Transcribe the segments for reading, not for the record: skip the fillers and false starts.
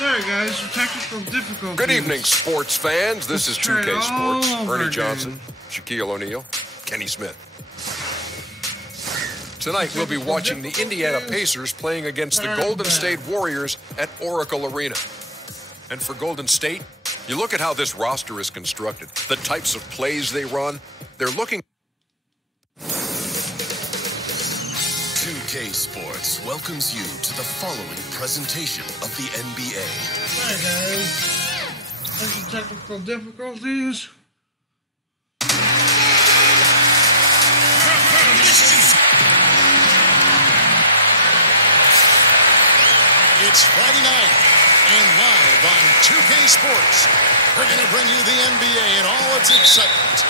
Sorry, guys, some technical difficulties. Good evening, sports fans. This is 2K Sports. Ernie Johnson, Shaquille O'Neal, Kenny Smith. Tonight, we'll be watching the Indiana Pacers playing against the Golden State Warriors at Oracle Arena. And for Golden State, you look at how this roster is constructed, the types of plays they run, they're looking... 2K Sports welcomes you to the following presentation of the NBA. Hi, guys. There's some technical difficulties. It's Friday night, and live on 2K Sports, we're going to bring you the NBA and all its excitement.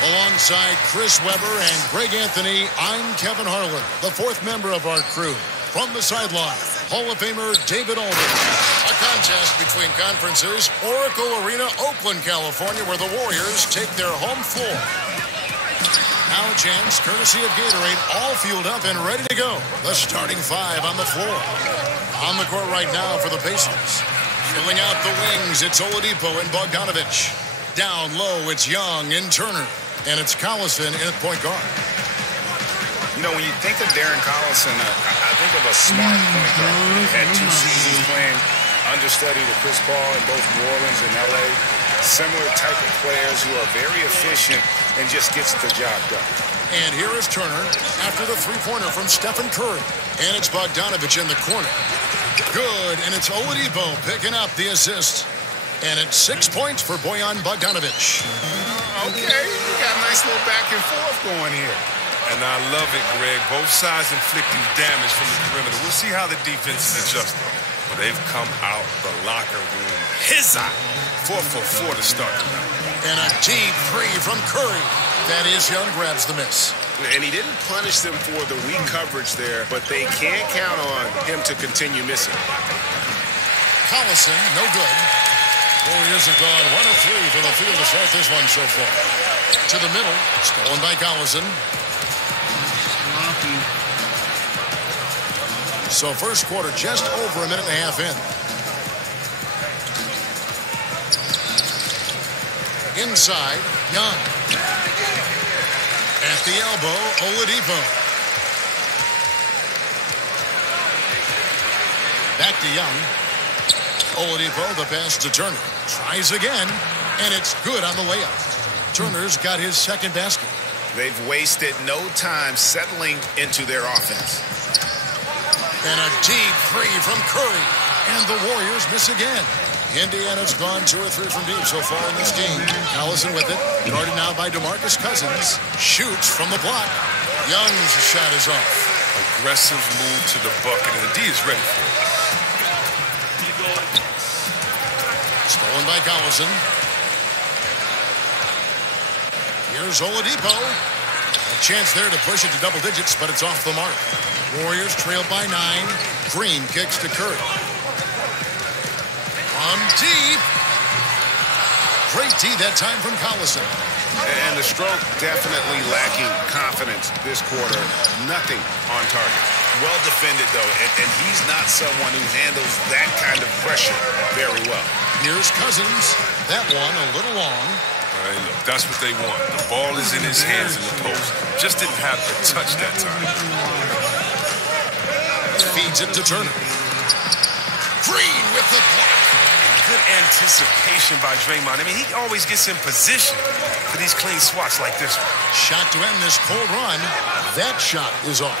Alongside Chris Webber and Greg Anthony, I'm Kevin Harlan, the fourth member of our crew. From the sideline, Hall of Famer David Aldridge. A contest between conferences, Oracle Arena, Oakland, California, where the Warriors take their home floor. Now a chance, courtesy of Gatorade, all fueled up and ready to go. The starting five on the floor. On the court right now for the Pacers. Filling out the wings, it's Oladipo and Bogdanovic. Down low, it's Young and Turner. And it's Collison in at point guard. You know, when you think of Darren Collison, I think of a smart point guard. He had 2 seasons playing understudy to Chris Paul in both New Orleans and L.A. Similar type of players who are very efficient and just gets the job done. And here is Turner after the three-pointer from Stephen Curry. And it's Bogdanovic in the corner. Good, and it's Oladipo picking up the assist. And it's 6 points for Bojan Bogdanovic. Okay, we got a nice little back and forth going here. And I love it, Greg. Both sides inflicting damage from the perimeter. We'll see how the defense is adjusting. But they've come out the locker room his eye. 4 for 4 to start the night. And a deep three from Curry. That is Young grabs the miss. And he didn't punish them for the weak coverage there, but they can't count on him to continue missing. Collison, no good. Warriors have gone 1 of 3 from the field to start this one so far. To the middle, stolen by Collison. So first quarter just over a minute and a half in. Inside, Young. At the elbow, Oladipo. Back to Young. Oladipo, the pass to Turner. Tries again, and it's good on the layup. Turner's got his second basket. They've wasted no time settling into their offense. And a deep three from Curry. And the Warriors miss again. Indiana's gone 2 or 3 from deep so far in this game. Collison with it. Guarded now by DeMarcus Cousins. Shoots from the block. Young's shot is off. Aggressive move to the bucket, and the D is ready for it. Stolen by Collison. Here's Oladipo. A chance there to push it to double digits, but it's off the mark. Warriors trail by 9. Green kicks to Curry. From deep. Great D that time from Collison. And the stroke definitely lacking confidence this quarter. Nothing on target. Well defended, though, and he's not someone who handles that kind of pressure very well. Here's Cousins. That one a little long. Hey, look, that's what they want. The ball is in his hands in the post. Just didn't have the touch that time. Feeds it to Turner. Green with the block. Good anticipation by Draymond. I mean, he always gets in position for these clean swats like this one. Shot to end this cold run. That shot is off.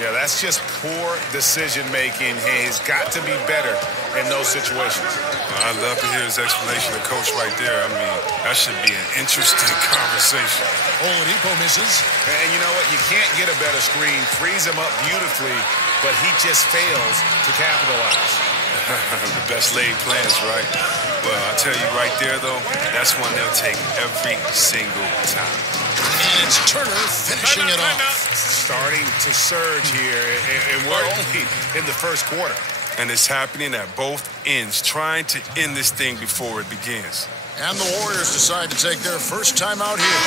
Yeah, that's just poor decision-making. He's got to be better in those situations. I'd love to hear his explanation of coach right there. I mean, that should be an interesting conversation. Oladipo misses. And you know what? You can't get a better screen. Frees him up beautifully, but he just fails to capitalize. The best laid plans, right? Well, I tell you right there, though, that's one they'll take every single time. And it's Turner finishing it off. Starting to surge here, and we're only in the first quarter. And it's happening at both ends, trying to end this thing before it begins. And the Warriors decide to take their first time out here.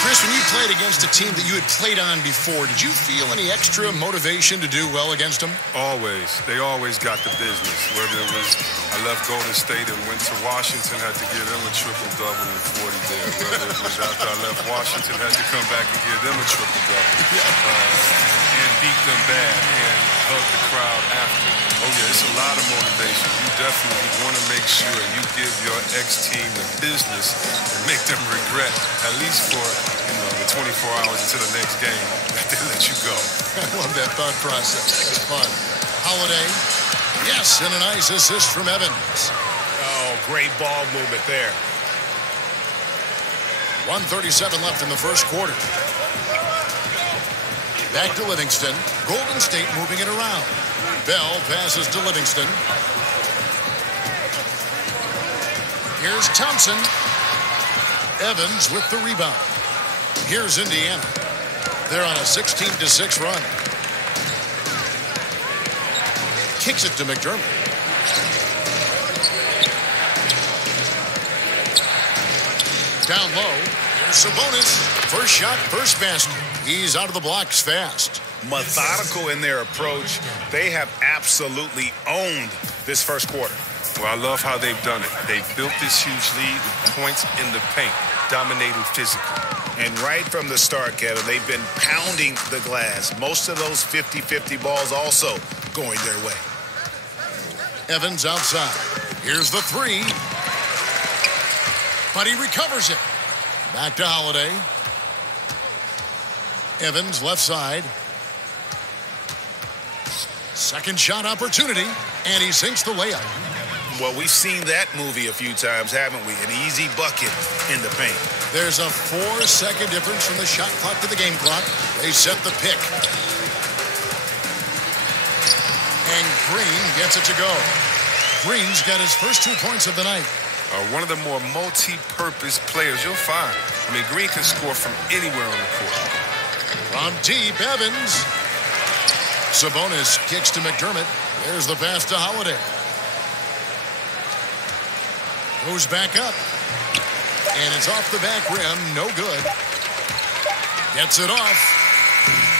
Chris, when you played against a team that you had played on before, did you feel any extra motivation to do well against them? Always. They always got the business. Whether it was I left Golden State and went to Washington, had to give them a triple-double and 40 there. Whether it was after I left Washington, had to come back and give them a triple-double. And beat them bad and hug the crowd after. Oh, yeah, it's a lot of motivation. You definitely want to make sure you give your ex-team the business and make them regret, at least for the 24 hours until the next game, that they let you go. I love that thought process. It's fun. Holiday, yes, and a nice assist from Evans. Oh, great ball movement there. 1:37 left in the first quarter. Back to Livingston. Golden State moving it around. Bell passes to Livingston. Here's Thompson. Evans with the rebound. Here's Indiana. They're on a 16-6 run. Kicks it to McDermott. Down low. Here's Sabonis. First shot, first basket. He's out of the blocks fast. Methodical in their approach. They have absolutely owned this first quarter. Well, I love how they've done it. They've built this huge lead with points in the paint, dominating physically. And right from the start, Kevin, they've been pounding the glass. Most of those 50-50 balls also going their way. Evans outside. Here's the three. But he recovers it. Back to Holiday. Evans left side. Second shot opportunity. And he sinks the layup. Well, we've seen that movie a few times, haven't we? An easy bucket in the paint. There's a 4-second difference from the shot clock to the game clock. They set the pick. And Green gets it to go. Green's got his first 2 points of the night. One of the more multi-purpose players you'll find. I mean, Green can score from anywhere on the court. From deep, Evans. Sabonis kicks to McDermott. There's the pass to Holiday. Goes back up. And it's off the back rim. No good. Gets it off.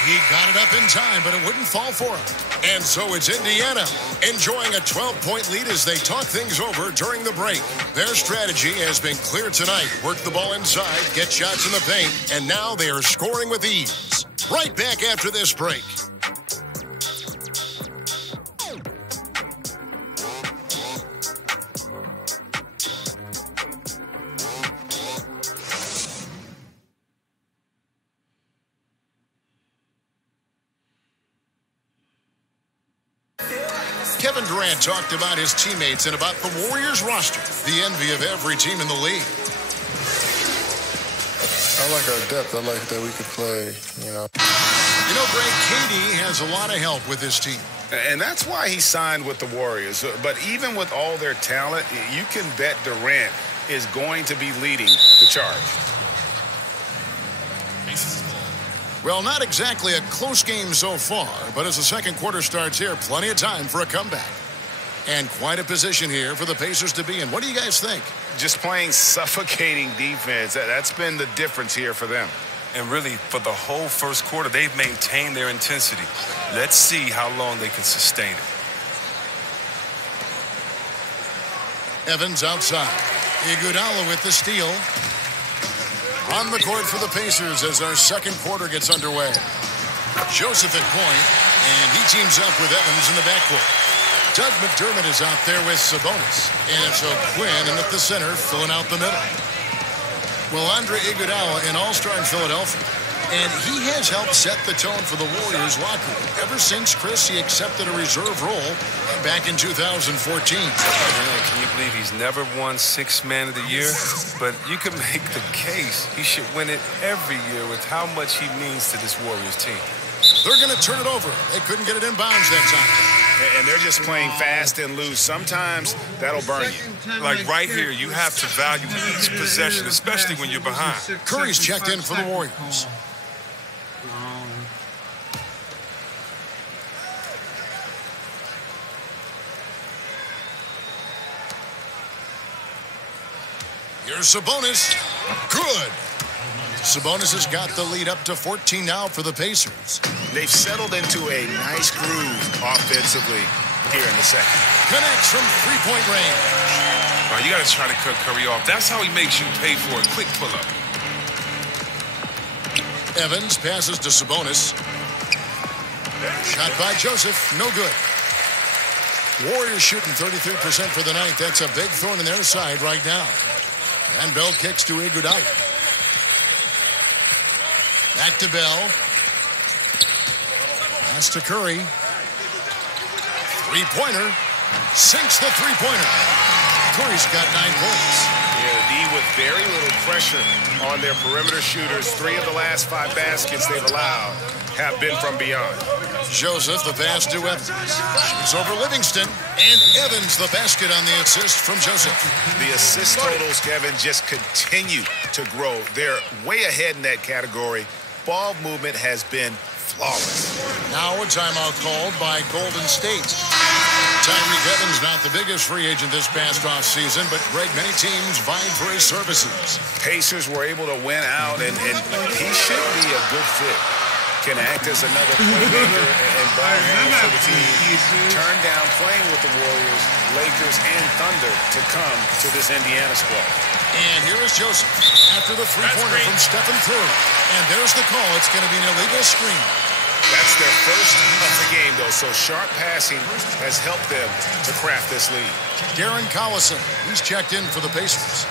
He got it up in time, but it wouldn't fall for him. And so it's Indiana enjoying a 12-point lead as they talk things over during the break. Their strategy has been clear tonight. Work the ball inside, get shots in the paint, and now they are scoring with ease. Right back after this break. Kevin Durant talked about his teammates and about the Warriors roster, the envy of every team in the league. I like our depth. I like that we could play, You know, Greg, KD has a lot of help with his team. And that's why he signed with the Warriors. But even with all their talent, you can bet Durant is going to be leading the charge. Well, not exactly a close game so far, but as the second quarter starts here, plenty of time for a comeback. And quite a position here for the Pacers to be in. What do you guys think? Just playing suffocating defense. That's been the difference here for them. And really, for the whole first quarter, they've maintained their intensity. Let's see how long they can sustain it. Evans outside. Iguodala with the steal. On the court for the Pacers as our second quarter gets underway. Joseph at point, and he teams up with Evans in the backcourt. Doug McDermott is out there with Sabonis, and it's O'Quinn in at the center, filling out the middle. Well, Andre Iguodala, an all-star in Philadelphia, and he has helped set the tone for the Warriors locker room ever since, Chris, he accepted a reserve role back in 2014. Can you believe he's never won Sixth Man of the Year? But you can make the case he should win it every year with how much he means to this Warriors team. They're going to turn it over. They couldn't get it in bounds that time. And they're just playing fast and loose. Sometimes that'll burn you. Like right here, you have to value each possession, especially when you're behind. Curry's checked in for the Warriors. Here's Sabonis. Good. Sabonis has got the lead up to 14 now for the Pacers. They've settled into a nice groove offensively here in the second. Connects from three-point range. Right, you got to try to cut Curry off. That's how he makes you pay for a quick pull-up. Evans passes to Sabonis. Shot by Joseph, no good. Warriors shooting 33% for the night. That's a big thorn in their side right now. And Bell kicks to Iguodala. Back to Bell. Pass to Curry. Three-pointer. Sinks the three-pointer. Curry's got 9 points. Yeah, the D with very little pressure on their perimeter shooters. 3 of the last 5 baskets they've allowed have been from beyond. Joseph, the pass to Evans. Shoots over Livingston. And Evans, the basket on the assist from Joseph. The assist totals, Kevin, just continue to grow. They're way ahead in that category. Ball movement has been flawless. Now a timeout called by Golden State. Tyreke Evans, not the biggest free agent this past offseason, but Greg, many teams vying for his services. Pacers were able to win out, and he should be a good fit. Can act as another playmaker and ball handler for the team. Turn down playing with the Warriors, Lakers, and Thunder to come to this Indiana squad. And here is Joseph after the three-pointer from Stephen Curry. And there's the call. It's going to be an illegal screen. That's their first of the game, though, so sharp passing has helped them to craft this lead. Darren Collison, he's checked in for the Pacers.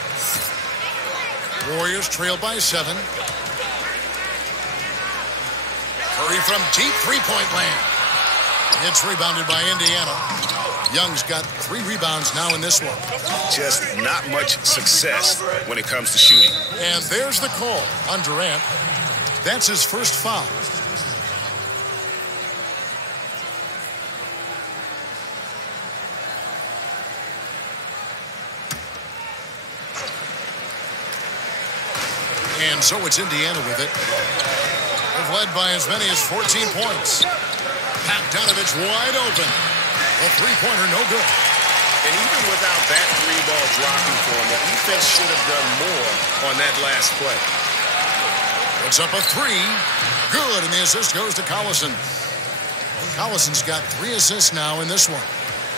Warriors trail by 7. Curry from deep three-point land. It's rebounded by Indiana. Young's got 3 rebounds now in this one. Just not much success when it comes to shooting. And there's the call on Durant. That's his first foul. And so it's Indiana with it. They've led by as many as 14 points. Bogdanovich wide open. A three-pointer, no good. And even without that 3-ball dropping for him, the defense should have done more on that last play. Puts up a 3. Good, and the assist goes to Collison. Collison's got 3 assists now in this one.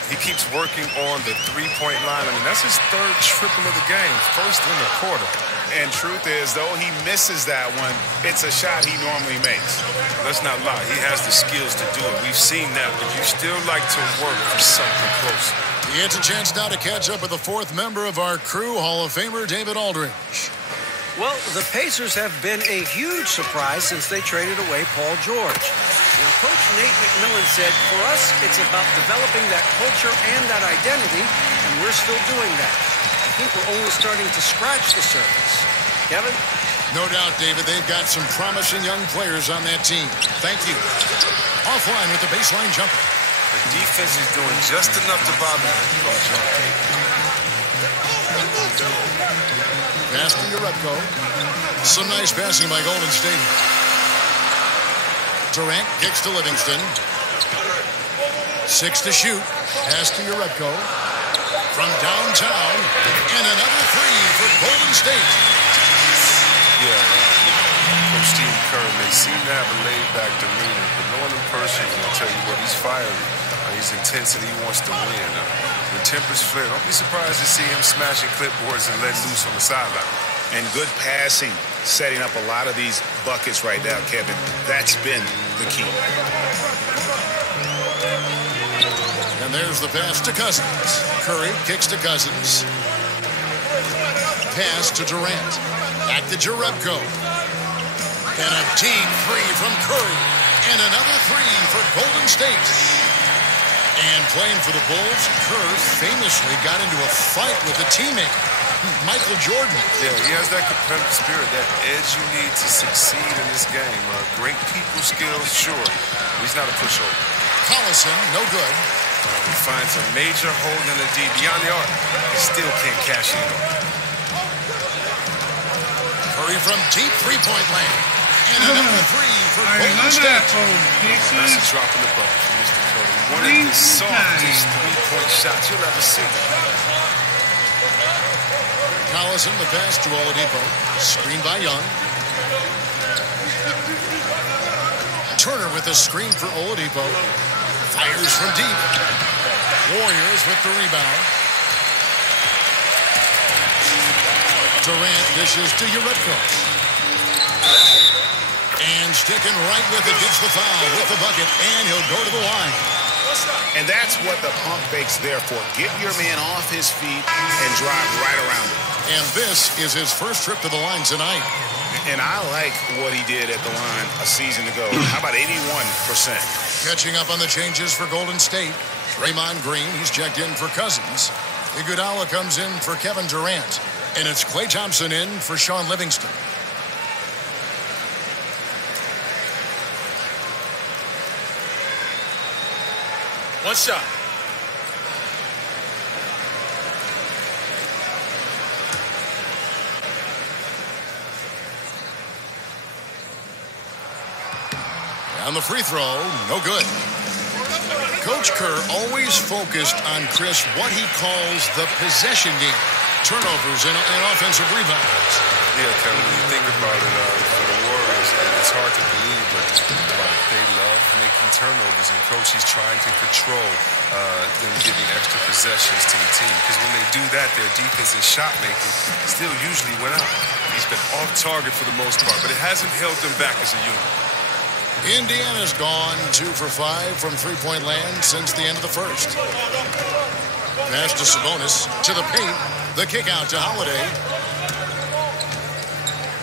He keeps working on the three-point line. I mean, that's his 3rd triple of the game, first in the quarter. And truth is, though he misses that one, it's a shot he normally makes. Let's not lie. He has the skills to do it. We've seen that, but you still like to work for something closer. He gets a chance now to catch up with the 4th member of our crew, Hall of Famer David Aldridge. Well, the Pacers have been a huge surprise since they traded away Paul George. Now, Coach Nate McMillan said, for us, it's about developing that culture and that identity, and we're still doing that. I think we're only starting to scratch the surface. Kevin? No doubt, David. They've got some promising young players on that team. Thank you. Offline with the baseline jumper. The defense is doing just enough to bother them. Pass to Jerebko. Some nice passing by Golden State. Durant kicks to Livingston. 6 to shoot. Pass to Jerebko. From downtown. And another 3 for Golden State. Yeah, Coach Steve Kerr may seem to have a laid-back demeanor, but knowing him personally, I'll tell you what, he's fiery. He's intense and he wants to win. When tempers flare, don't be surprised to see him smashing clipboards and letting loose on the sideline. And good passing, setting up a lot of these buckets right now, Kevin. That's been the key. And there's the pass to Cousins. Curry kicks to Cousins. Pass to Durant. Back to Jerebko. And a deep 3 from Curry. And another 3 for Golden State. And playing for the Bulls, Kerr famously got into a fight with a teammate, Michael Jordan. Yeah, he has that competitive spirit, that edge you need to succeed in this game. Great people skills, sure. He's not a pushover. Collison, no good. He finds a major hole in the D beyond the arc. He still can't cash in. Curry from deep three-point land. And another 3 for Golden State. That's a drop in the bucket for Mr. Curry. One of the softest three-point shots you'll ever see. Collison, the pass to Oladipo. Screened by Young. Turner with a screen for Oladipo. Fires from deep. Warriors with the rebound. Durant dishes to Uretko. And sticking right with it, gets the foul with the bucket, and he'll go to the line. And that's what the pump fake's there for. Get your man off his feet and drive right around him. And this is his first trip to the line tonight. And I like what he did at the line a season ago. How about 81%? Catching up on the changes for Golden State. Draymond Green, he's checked in for Cousins. Iguodala comes in for Kevin Durant. And it's Klay Thompson in for Sean Livingston. One shot. On the free throw, no good. Coach Kerr always focused on, Chris, what he calls the possession game. Turnovers and offensive rebounds. Yeah, Kevin, when you think about it, for the Warriors, it's hard to believe, but they love making turnovers, and Coach, he's trying to control them giving extra possessions to the team, because when they do that, their defense and shot making still usually went out. He's been off target for the most part, but it hasn't held them back as a unit. Indiana's gone 2 for 5 from three-point land since the end of the first. Pass to Sabonis, to the paint, the kick out to Holiday.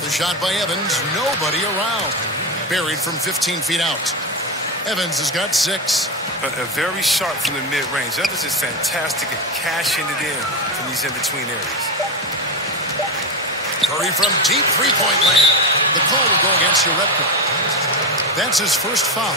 The shot by Evans, nobody around. Buried from 15 feet out. Evans has got 6. Very sharp from the mid-range. Evans is fantastic at cashing it in from these in-between areas. Curry from deep three-point land. The call will go against Uretko. That's his first foul.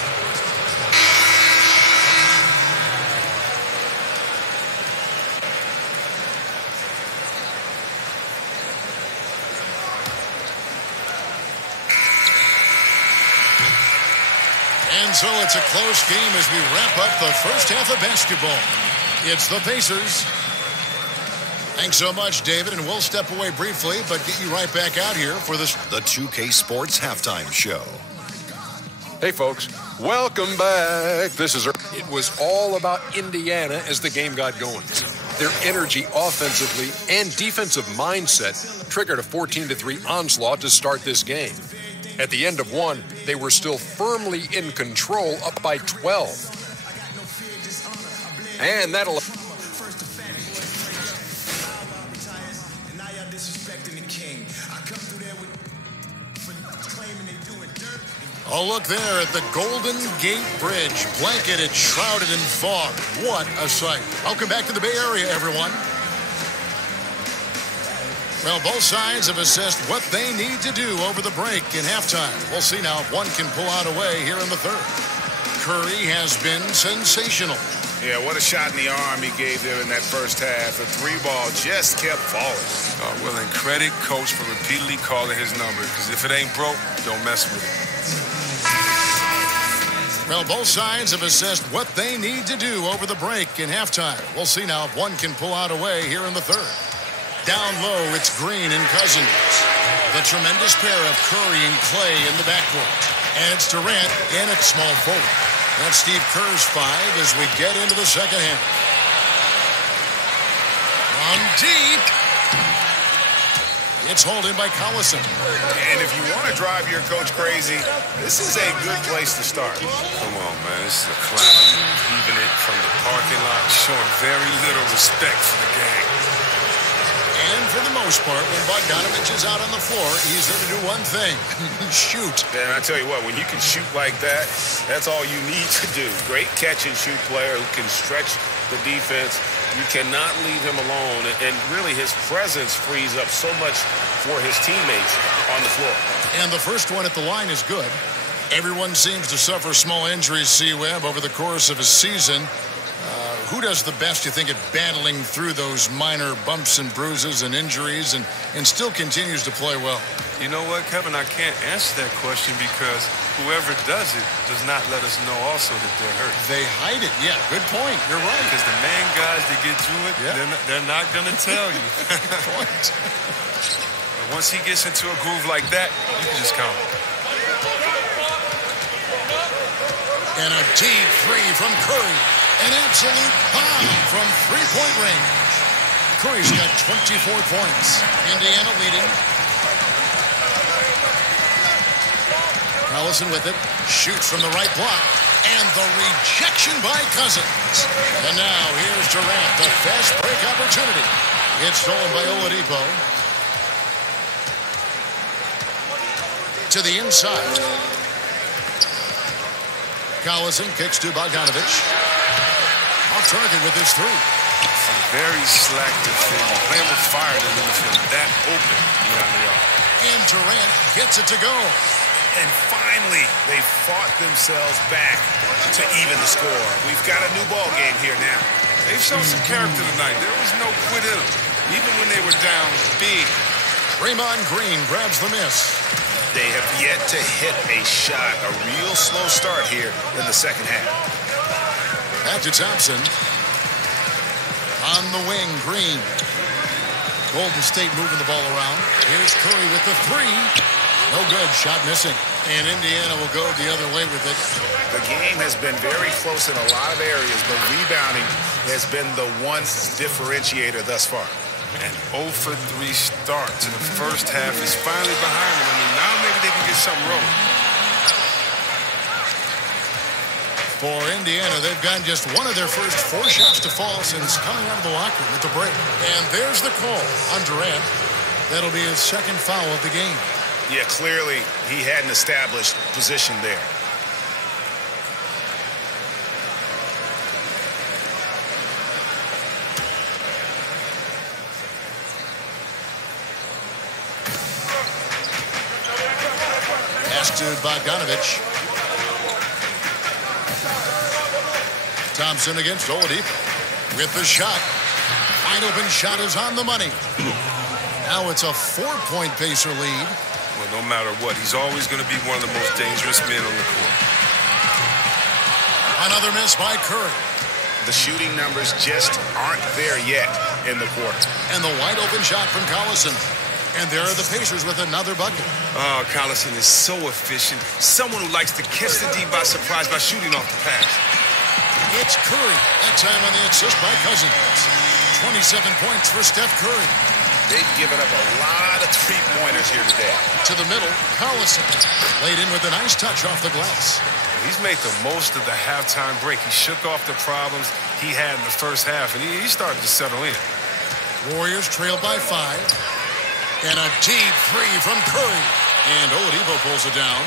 And so it's a close game as we wrap up the first half of basketball. It's the Pacers. Thanks so much, David, and we'll step away briefly, but get you right back out here for this. The 2K Sports Halftime Show. Hey, folks, welcome back. It was all about Indiana as the game got going. Their energy offensively and defensive mindset triggered a 14-3 onslaught to start this game. At the end of one, they were still firmly in control, up by 12. And that'll... Oh, look there at the Golden Gate Bridge, blanketed, shrouded in fog. What a sight. Welcome back to the Bay Area, everyone. Well, both sides have assessed what they need to do over the break in halftime. We'll see now if one can pull out a way here in the third. Curry has been sensational. Yeah, what a shot in the arm he gave there in that first half. The three ball just kept falling. Well, and credit Coach for repeatedly calling his number, because if it ain't broke, don't mess with it. Well, both sides have assessed what they need to do over the break in halftime. We'll see now if one can pull out a way here in the third. Down low, it's Green and Cousins. The tremendous pair of Curry and Klay in the backcourt. And it's Durant in at small forward. That's Steve Kerr's 5 as we get into the second half. From deep. It's holding by Collison. And if you want to drive your coach crazy, this is a good place to start. Come on, man. This is a classic. Even it from the parking lot, showing very little respect for the game. And for the most part, when Bogdanovich is out on the floor, he's there to do one thing, shoot. And I tell you what, when you can shoot like that, that's all you need to do. Great catch-and-shoot player who can stretch the defense. You cannot leave him alone, and really his presence frees up so much for his teammates on the floor. And the first one at the line is good. Everyone seems to suffer small injuries, C-Web, over the course of a season. Who does the best, you think, at battling through those minor bumps and bruises and injuries and still continues to play well? You know what, Kevin? I can't answer that question because whoever does it does not let us know also that they're hurt. They hide it. Yeah, good point. You're right. Because the main guys that get through it, they're not going to tell you. Good point. Once he gets into a groove like that, you can just count him. And a deep three from Curry. An absolute bomb from three-point range. Curry's got 24 points. Indiana leading. Collison with it. Shoots from the right block. And the rejection by Cousins. And now here's Durant, the fast break opportunity. It's stolen by Oladipo. To the inside. Collison kicks to Bogdanovic. Off target with his three. Some very slack defending. Playing with fire to leave him that open beyond the arc. And Durant gets it to go. And finally, they fought themselves back to even the score. We've got a new ball game here now. They've shown some character tonight. There was no quit in them, even when they were down big. Draymond Green grabs the miss. They have yet to hit a shot. A real slow start here in the second half. Back to Thompson. On the wing, Green. Golden State moving the ball around. Here's Curry with the three. No good. Shot missing. And Indiana will go the other way with it. The game has been very close in a lot of areas, but rebounding has been the one differentiator thus far. An 0 for 3 start to the first half is finally behind them. I mean, now maybe they can get something rolling. For Indiana, they've gotten just one of their first 4 shots to fall since coming out of the locker room at the break. And there's the call on Durant. That'll be his second foul of the game. Yeah, clearly he had an established position there. Pass to Bogdanovic. Thompson against Oladipo with the shot. Wide open shot is on the money. Now it's a 4-point Pacer lead. Well, no matter what, he's always going to be one of the most dangerous men on the court. Another miss by Curry. The shooting numbers just aren't there yet in the quarter. And the wide open shot from Collison. And there are the Pacers with another bucket. Oh, Collison is so efficient. Someone who likes to catch the D by surprise by shooting off the pass. It's Curry. That time on the assist by Cousins. 27 points for Steph Curry. They've given up a lot of three-pointers here today. To the middle, Collison. Laid in with a nice touch off the glass. He's made the most of the halftime break. He shook off the problems he had in the first half, and he started to settle in. Warriors trail by 5. And a deep three from Curry. And Oladipo pulls it down.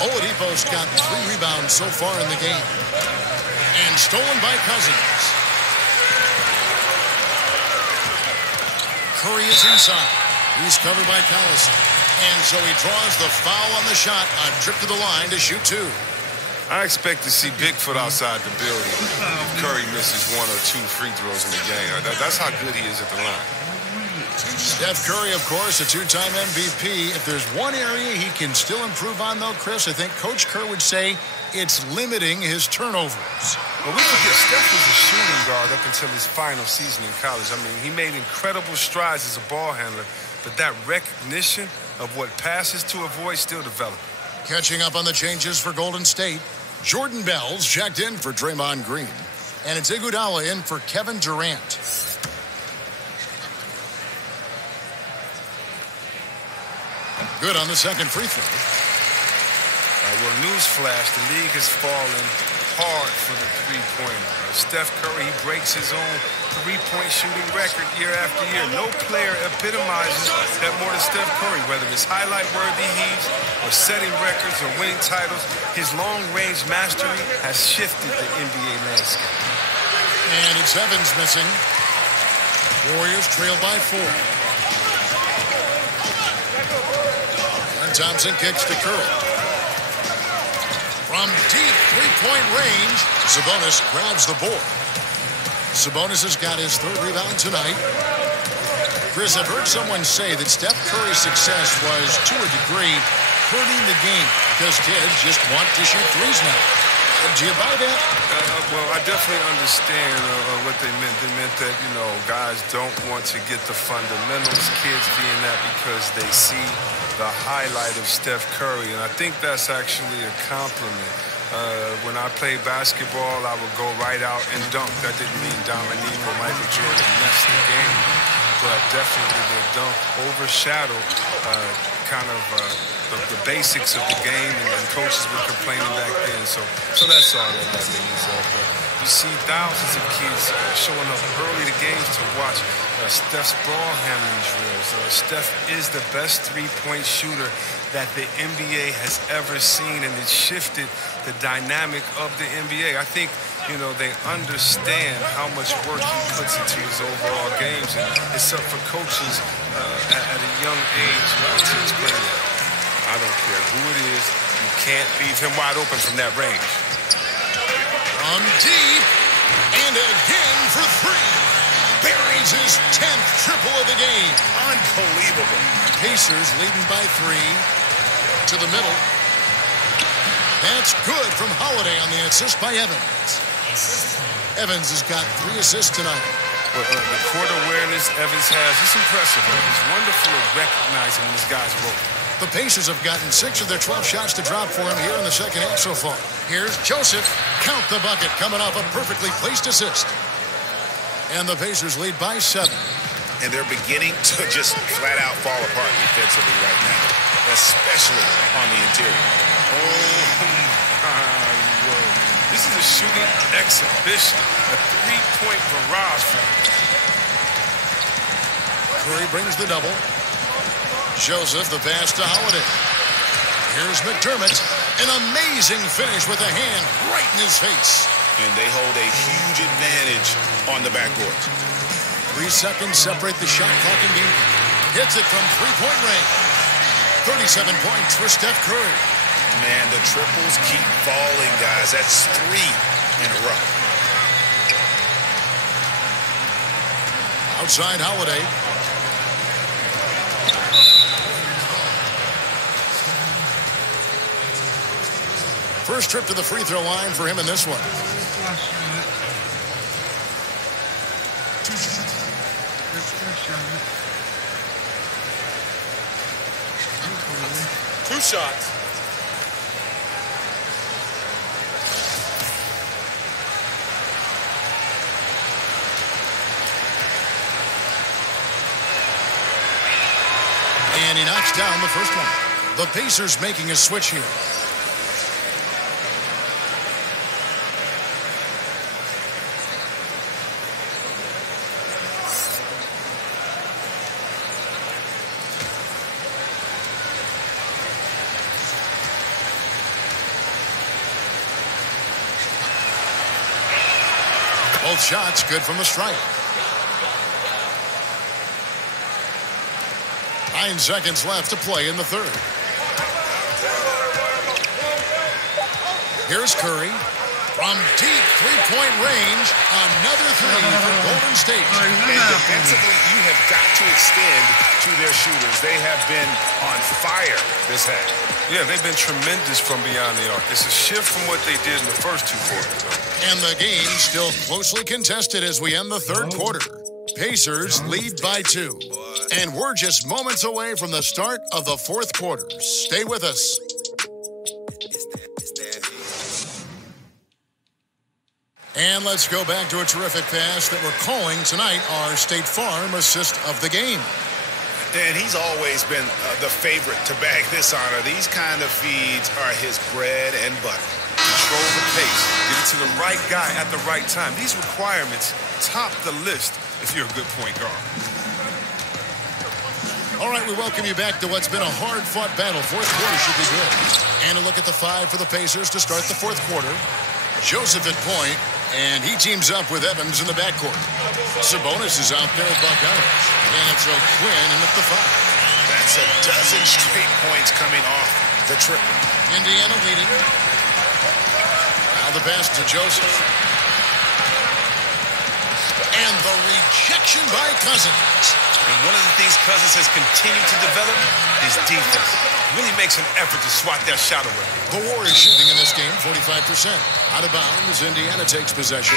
Oladipo's got 3 rebounds so far in the game. And stolen by Cousins. Curry is inside. He's covered by Collison. And so he draws the foul on the shot. A trip to the line to shoot 2. I expect to see Bigfoot outside the building if Curry misses 1 or 2 free throws in the game. That's how good he is at the line. Steph Curry, of course, a 2-time MVP. If there's one area he can still improve on, though, Chris, I think Coach Kerr would say it's limiting his turnovers. Well, we forget Steph was a shooting guard up until his final season in college. I mean, he made incredible strides as a ball handler, but that recognition of what passes to avoid still developing. Catching up on the changes for Golden State, Jordan Bell's checked in for Draymond Green, and it's Iguodala in for Kevin Durant. Good on the second free throw. Well, newsflash, the league has fallen hard for the three-pointer. Steph Curry, he breaks his own three-point shooting record year after year. No player epitomizes that more than Steph Curry, whether it's highlight-worthy heaves or setting records or winning titles. His long-range mastery has shifted the NBA landscape. And it's Evans missing. Warriors trail by 4. Thompson kicks to Curry. From deep three-point range, Sabonis grabs the board. Sabonis has got his 3rd rebound tonight. Chris, I've heard someone say that Steph Curry's success was, to a degree, hurting the game because kids just want to shoot threes now. Do you buy that? Well, I definitely understand what they meant. They meant that, guys don't want to get the fundamentals, kids being that because they see the highlight of Steph Curry. And I think that's actually a compliment. When I played basketball, I would go right out and dunk. That didn't mean Dominique or Michael Jordan messed the game. But definitely the dunk overshadowed the basics of the game, and coaches were complaining back then. So that's all that means. You see thousands of kids showing up early to games to watch Steph's ball handling drills. Steph is the best three-point shooter that the NBA has ever seen, and it shifted the dynamic of the NBA. I think, they understand how much work he puts into his overall games, and it's up for coaches at a young age to explain that. I don't care who it is, you can't leave him wide open from that range. From deep, and again for three. Buries his 10th triple of the game. Unbelievable. Pacers leading by 3. To the middle. That's good from Holiday on the assist by Evans. Evans has got 3 assists tonight. Well, the court awareness Evans has, it's impressive. He's wonderful at recognizing when his guys roll. The Pacers have gotten 6 of their 12 shots to drop for him here in the second half so far. Here's Joseph. Count the bucket, coming off a perfectly placed assist. And the Pacers lead by 7. And they're beginning to just flat out fall apart defensively right now, especially on the interior. Oh, my word. This is a shooting exhibition, a three-point barrage for him. Curry brings the double. Joseph, the pass to Holiday. Here's McDermott. An amazing finish with a hand right in his face. And they hold a huge advantage on the backboard. 3 seconds separate the shot clock in game. Hits it from three-point range. 37 points for Steph Curry. Man, the triples keep falling, guys. That's 3 in a row. Outside Holiday. First trip to the free throw line for him in this one. Two shots. And he knocks down the first one. The Pacers making a switch here. Both shots good from the stripe. 9 seconds left to play in the third. Here's Curry. From deep three-point range, another 3 for Golden State. And defensively, you have got to extend to their shooters. They have been on fire this half. Yeah, they've been tremendous from beyond the arc. It's a shift from what they did in the first 2 quarters. And the game still closely contested as we end the third quarter. Pacers lead by 2. And we're just moments away from the start of the fourth quarter. Stay with us. And let's go back to a terrific pass that we're calling tonight our State Farm assist of the game. Dan, he's always been the favorite to bag this honor. These kind of feeds are his bread and butter. Control the pace, get it to the right guy at the right time. These requirements top the list if you're a good point guard. All right, we welcome you back to what's been a hard-fought battle. Fourth quarter should be good. And a look at the 5 for the Pacers to start the fourth quarter. Joseph at point, and he teams up with Evans in the backcourt. Sabonis is out there at Buckeyes. And so Quinn in at the 5. That's a dozen straight points coming off the triple. Indiana leading. Now the pass to Joseph. And The rejection by Cousins. And one of the things Cousins has continued to develop is defense. Really makes an effort to swat that shot away. The Warriors shooting in this game 45%. Out of bounds, Indiana takes possession.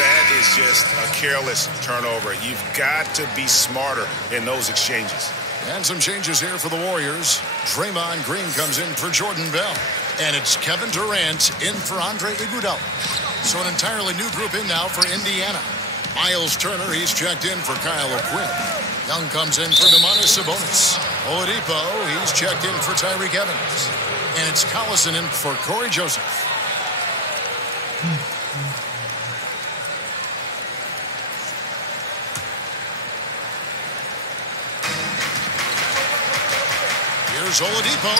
That is just a careless turnover. You've got to be smarter in those exchanges. And some changes here for the Warriors. Draymond Green comes in for Jordan Bell. And it's Kevin Durant in for Andre Iguodala. So an entirely new group in now for Indiana. Miles Turner, he's checked in for Kyle O'Quinn. Young comes in for Domantas Sabonis. Oladipo, he's checked in for Tyreke Evans. And it's Collison in for Corey Joseph. Here's Oladipo.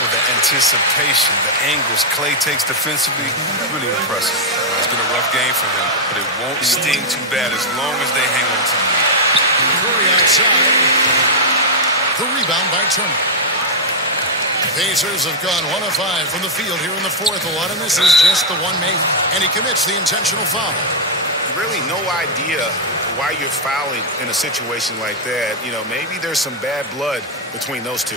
With the anticipation, the angles Klay takes defensively, really impressive. It's been a rough game for him, but it won't sting too bad as long as they hang on to the lead. Curry outside. The rebound by Turner. Pacers have gone 1 of 5 from the field here in the fourth. A lot of this is just the one made, and he commits the intentional foul. Really no idea why you're fouling in a situation like that. You know, maybe there's some bad blood between those two.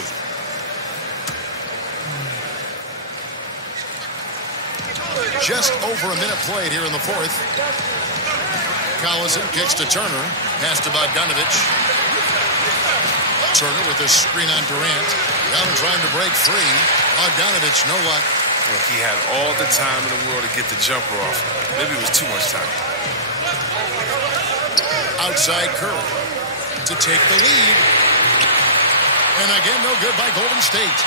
Just over a minute played here in the fourth. Collison kicks to Turner. Pass to Bogdanovic. Turner with a screen on Durant. Young trying to break free. Bogdanovic, no luck. Look, he had all the time in the world to get the jumper off. Maybe it was too much time. Outside Curry to take the lead. And again, no good by Golden State.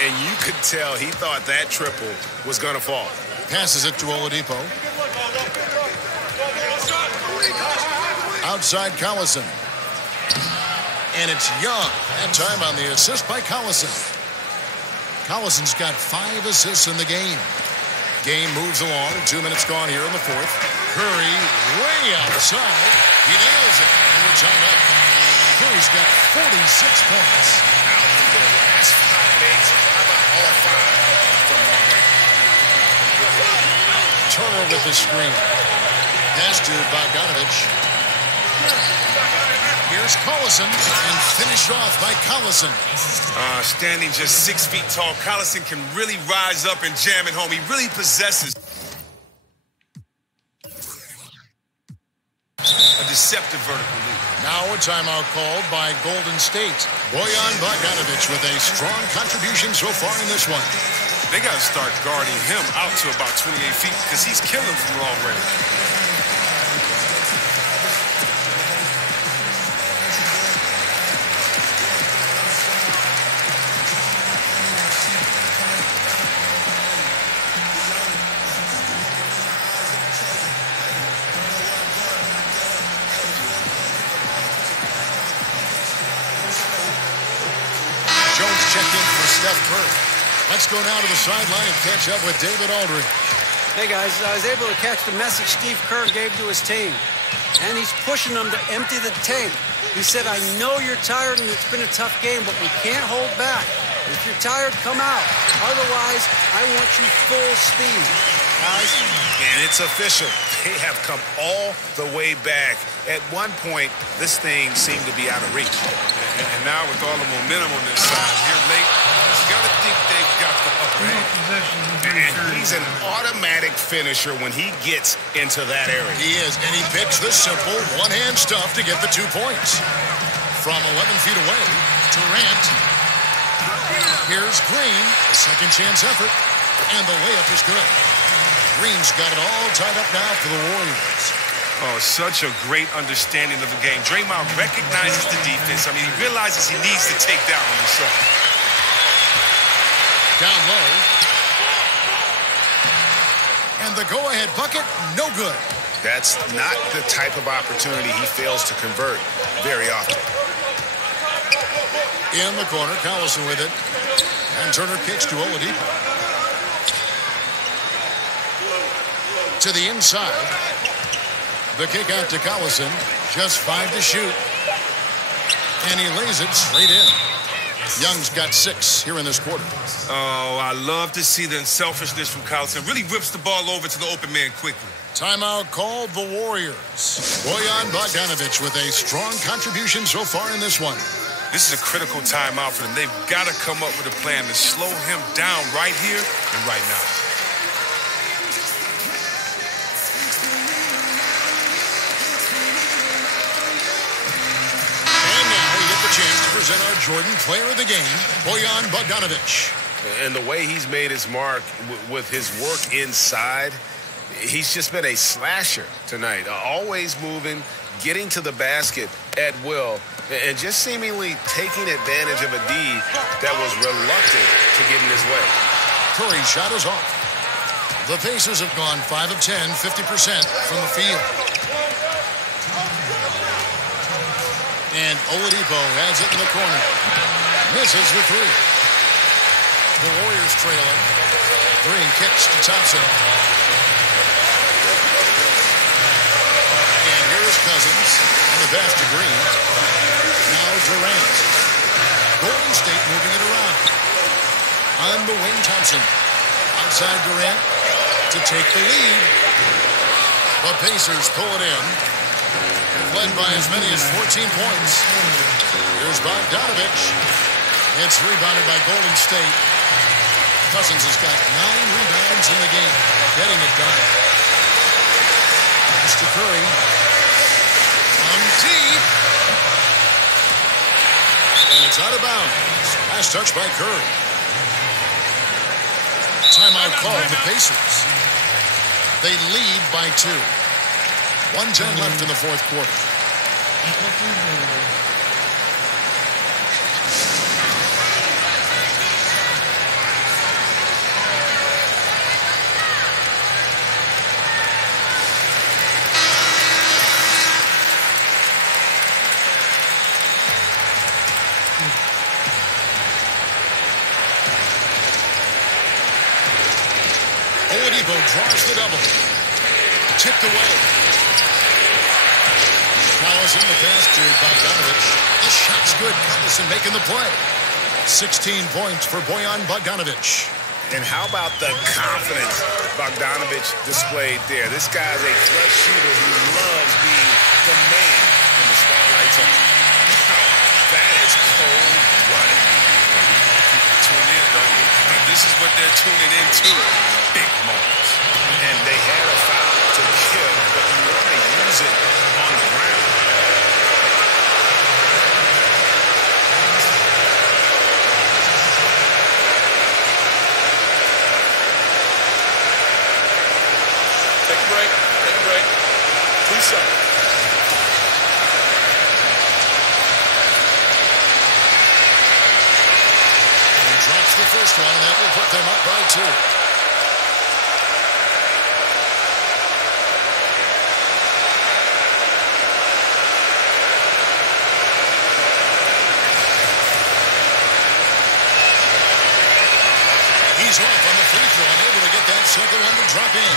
And you could tell he thought that triple was going to fall. Passes it to Oladipo. Outside Collison. And it's Young. That time on the assist by Collison. Collison's got 5 assists in the game. Game moves along. 2 minutes gone here in the fourth. Curry way outside. He nails it. And we're tied up. Curry's got 46 points. Out of the last 5 games, how about all 5 from long range? Turner with the screen. Pass to Bogdanovic. Here's Collison, and finished off by Collison. Standing just 6 feet tall, Collison can really rise up and jam it home. He really possesses a deceptive vertical leap. Now a timeout called by Golden State. Bojan Bogdanovic with a strong contribution so far in this one. They got to start guarding him out to about 28 feet because he's killing from long range. Jones checked in for Steph Curry. Let's go now to the sideline and catch up with David Aldridge. Hey, guys, I was able to catch the message Steve Kerr gave to his team. And he's pushing them to empty the tank. He said, I know you're tired and it's been a tough game, but we can't hold back. If you're tired, come out. Otherwise, I want you full steam, guys. And it's official. They have come all the way back. At one point, this thing seemed to be out of reach. And now with all the momentum on this side, here late, you got to think they've got the upper hand. And he's an automatic finisher when he gets into that area. He is, and he picks the simple one-hand stuff to get the 2 points. From 11 feet away, Durant. Here's Green, a second chance effort, and the layup is good. Green's got it all tied up now for the Warriors. Oh, such a great understanding of the game. Draymond recognizes the defense. I mean, he realizes he needs to take that one himself. Down low. And the go-ahead bucket, no good. That's not the type of opportunity he fails to convert very often. In the corner, Collison with it. And Turner kicks to Oladipo. To the inside. The kick out to Collison. Just 5 to shoot. And he lays it straight in. Young's got 6 here in this quarter. Oh, I love to see the unselfishness from Collison. Really rips the ball over to the open man quickly. Timeout called the Warriors. Bojan Bogdanovic with a strong contribution so far in this one. This is a critical timeout for them. They've got to come up with a plan to slow him down right here and right now. And now we get the chance to present our Jordan Player of the Game, Bojan Bogdanovic. And the way he's made his mark with his work inside, he's just been a slasher tonight. Always moving, getting to the basket at will, and just seemingly taking advantage of a D that was reluctant to get in his way. Curry's shot is off. The Pacers have gone 5 of 10, 50% from the field. And Oladipo has it in the corner. Misses with 3. The Warriors trailing. Green kicks to Thompson. And here's Cousins on the pass to Green. Now Durant. Golden State moving it around. On the wing, Thompson. Outside Durant to take the lead. The Pacers pull it in. Led by as many as 14 points. Here's Bogdanovic. It's rebounded by Golden State. Cousins has got 9 rebounds in the game. Getting it done. Mr. Curry. On deep. And it's out of bounds. Last touch by Curry. Timeout called the Pacers. They lead by 2. 1:10 left in the fourth quarter. Oladipo draws the double. Tipped away. Collison the pass to Bogdanovic. The shot's good. Collison making the play. 16 points for Bojan Bogdanovic. And how about the confidence Bogdanovic displayed there? This guy's a clutch shooter who loves being the man when the spotlight's on. That is cold-blooded. Tune in, don't you? This is what they're tuning into. Big moments. And they had a foul to kill, but you want to use it on the ground. Take a break. Take a break. 3 seconds. He drops the first one, and that will put them up by 2. He's off on the free throw, unable to get that second one to drop in.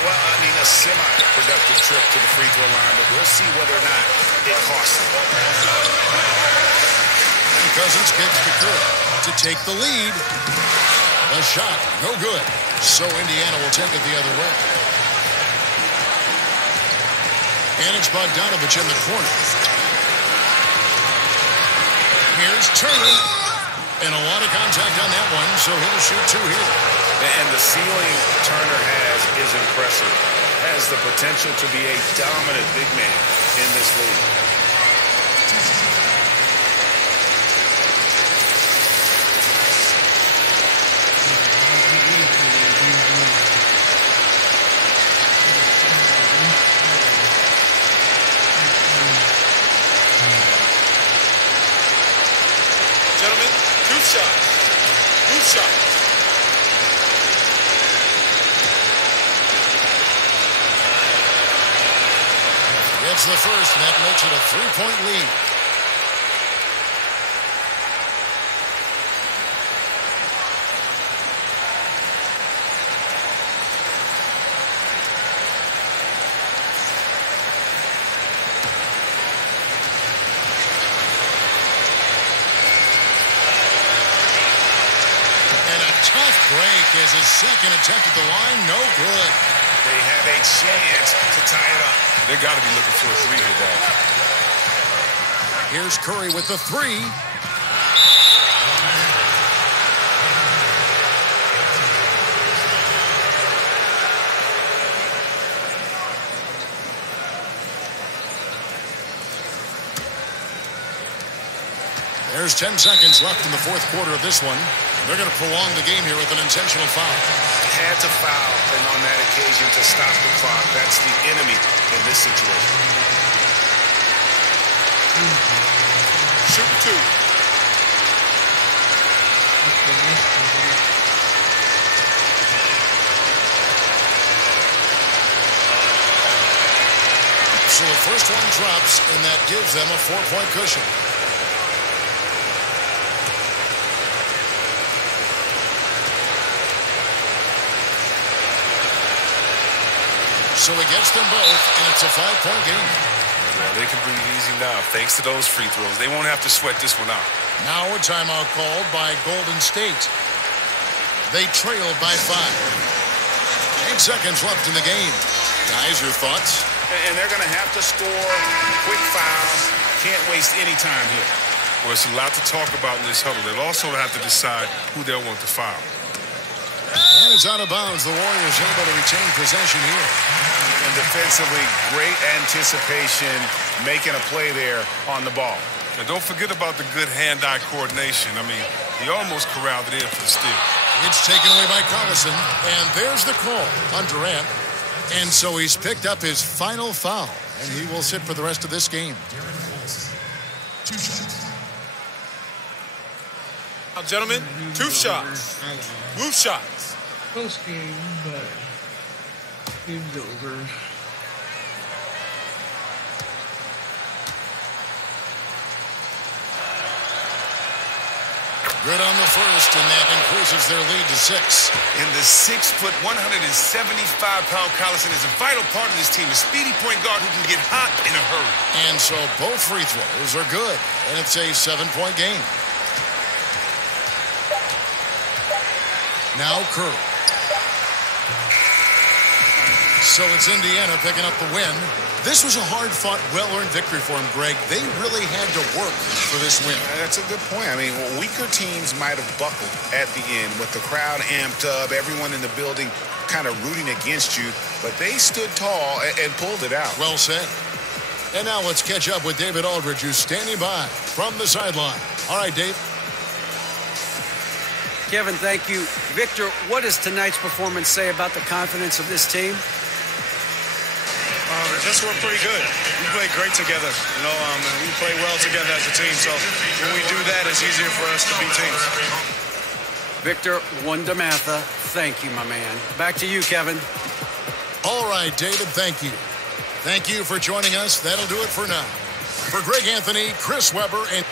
Well, I mean, a semi-productive trip to the free throw line, but we'll see whether or not it costs him. And Cousins kicks to Curry to take the lead. The shot, no good. So Indiana will take it the other way. And it's Bogdanovic in the corner. Here's Turner. And a lot of contact on that one, so he'll shoot 2 here. And the ceiling Turner has is impressive. Has the potential to be a dominant big man in this league. Gentlemen, 2 shots. 2 shots. It's the first, and that makes it a 3-point lead. as his second attempt at the line, no good. They have a chance to tie it up. They got to be looking for a three here, Dad. Here's Curry with the three. There's 10 seconds left in the fourth quarter of this one. They're going to prolong the game here with an intentional foul. Had to foul, and on that occasion to stop the clock. That's the enemy in this situation. Shoot two. So the first one drops, and that gives them a 4-point cushion. So he gets them both, and it's a 5-point game. Well, they can breathe easy now thanks to those free throws. They won't have to sweat this one out. Now a timeout called by Golden State. They trailed by 5. 8 seconds left in the game. Guys, your thoughts? And they're going to have to score quick fouls. Can't waste any time here. Well, it's a lot to talk about in this huddle. They'll also have to decide who they'll want to foul. And it's out of bounds. The Warriors able to retain possession here. And defensively, great anticipation, making a play there on the ball. And don't forget about the good hand-eye coordination. I mean, he almost corralled it in for the steal. It's taken away by Collison, and there's the call on Durant. And so he's picked up his final foul, and he will sit for the rest of this game. Now, gentlemen, 2 shots. Move shots. Close game, but game's over. Good on the first, and that increases their lead to 6. And the 6-foot, 175-pound Collison is a vital part of this team, a speedy point guard who can get hot in a hurry. And so both free throws are good, and it's a 7-point game. Now Curry. So it's Indiana picking up the win. This was a hard-fought, well-earned victory for him, Greg. They really had to work for this win. That's a good point. I mean, weaker teams might have buckled at the end with the crowd amped up, everyone in the building kind of rooting against you, but they stood tall and pulled it out. Well said. And now let's catch up with David Aldridge, who's standing by from the sideline. All right, Dave. Kevin, thank you. Victor, what does tonight's performance say about the confidence of this team? Just we're pretty good. We play great together. You know, we play well together as a team. So when we do that, it's easier for us to beat teams. Victor Wondermatha, thank you, my man. Back to you, Kevin. All right, David, thank you. Thank you for joining us. That'll do it for now. For Greg Anthony, Chris Webber, and...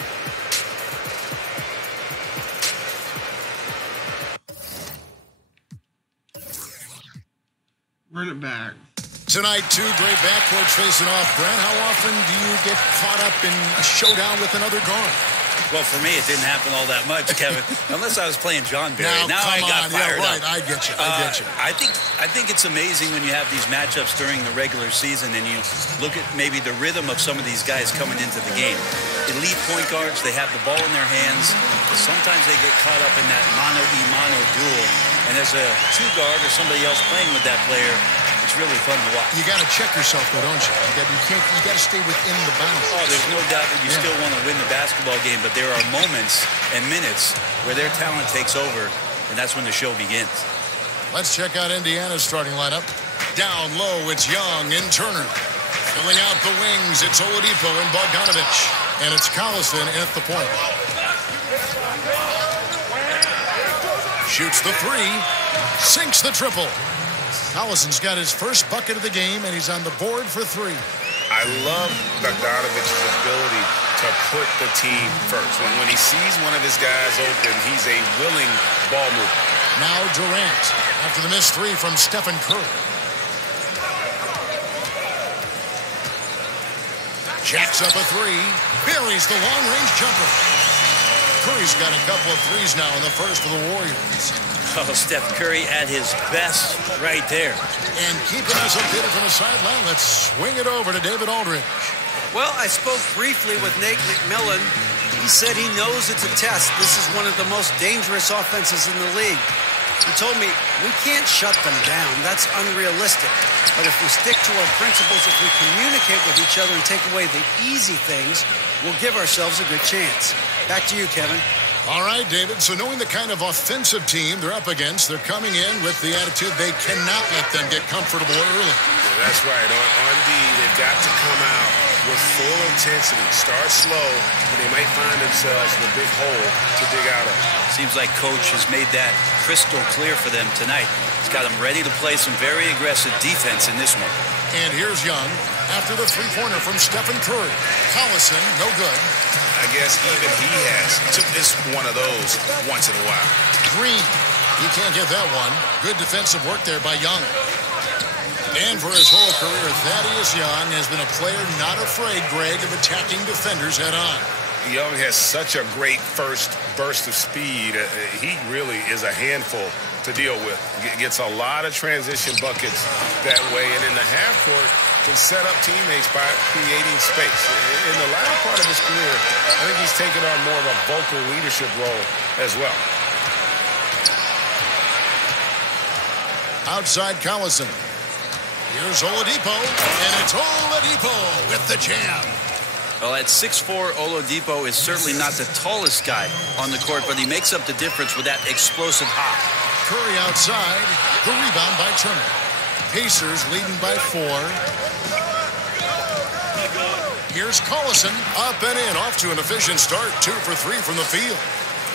Run it back. Tonight, 2 great backcourts facing off. Brent, how often do you get caught up in a showdown with another guard? Well, for me, it didn't happen all that much, Kevin, unless I was playing John Barry. Now I got fired right. up. I get you. I think it's amazing when you have these matchups during the regular season and you look at maybe the rhythm of some of these guys coming into the game. Elite point guards, they have the ball in their hands. Sometimes they get caught up in that mano-a-mano duel. And as a 2-guard or somebody else playing with that player, it's really fun to watch. You got to check yourself, though, don't you? You got to stay within the bounds. Oh, there's no doubt that you still want to win the basketball game, but there are moments and minutes where their talent takes over, and that's when the show begins. Let's check out Indiana's starting lineup. Down low, it's Young and Turner. Filling out the wings, it's Oladipo and Bogdanovich. And it's Collison at the point. Shoots the 3, sinks the triple. Collison's got his first bucket of the game, and he's on the board for 3. I love Bogdanovich's ability to put the team first. When he sees one of his guys open, he's a willing ball mover. Now Durant, after the missed 3 from Stephen Curry. Jacks up a 3, buries the long-range jumper. Curry's got a couple of threes now in the first for the Warriors. Oh, Steph Curry at his best right there. And keeping us updated from the sideline, let's swing it over to David Aldridge. Well, I spoke briefly with Nate McMillan. He said he knows it's a test. This is one of the most dangerous offenses in the league. He told me, we can't shut them down. That's unrealistic. But if we stick to our principles, if we communicate with each other and take away the easy things, we'll give ourselves a good chance. Back to you, Kevin. All right, David. So knowing the kind of offensive team they're up against, they're coming in with the attitude they cannot let them get comfortable early. Yeah, that's right. On D, they've got to come out with full intensity. Start slow, and they might find themselves in a big hole to dig out of. Seems like Coach has made that crystal clear for them tonight. He's got them ready to play some very aggressive defense in this one. And here's Young after the three-pointer from Stephen Curry. Collison, no good. I guess even he has to miss one of those once in a while. Green, he can't get that one. Good defensive work there by Young. And for his whole career, Thaddeus Young has been a player not afraid, Greg, of attacking defenders head-on. Young has such a great first burst of speed. He really is a handful to deal with. Gets a lot of transition buckets that way, and in the half court can set up teammates by creating space. In the latter part of his career, I think he's taken on more of a vocal leadership role as well. Outside Collison. Here's Oladipo, and it's Oladipo with the jam. Well, at 6'4", Oladipo is certainly not the tallest guy on the court, but he makes up the difference with that explosive hop. Curry outside, the rebound by Turner. Pacers leading by 4. Here's Collison, up and in, off to an efficient start, 2 for 3 from the field.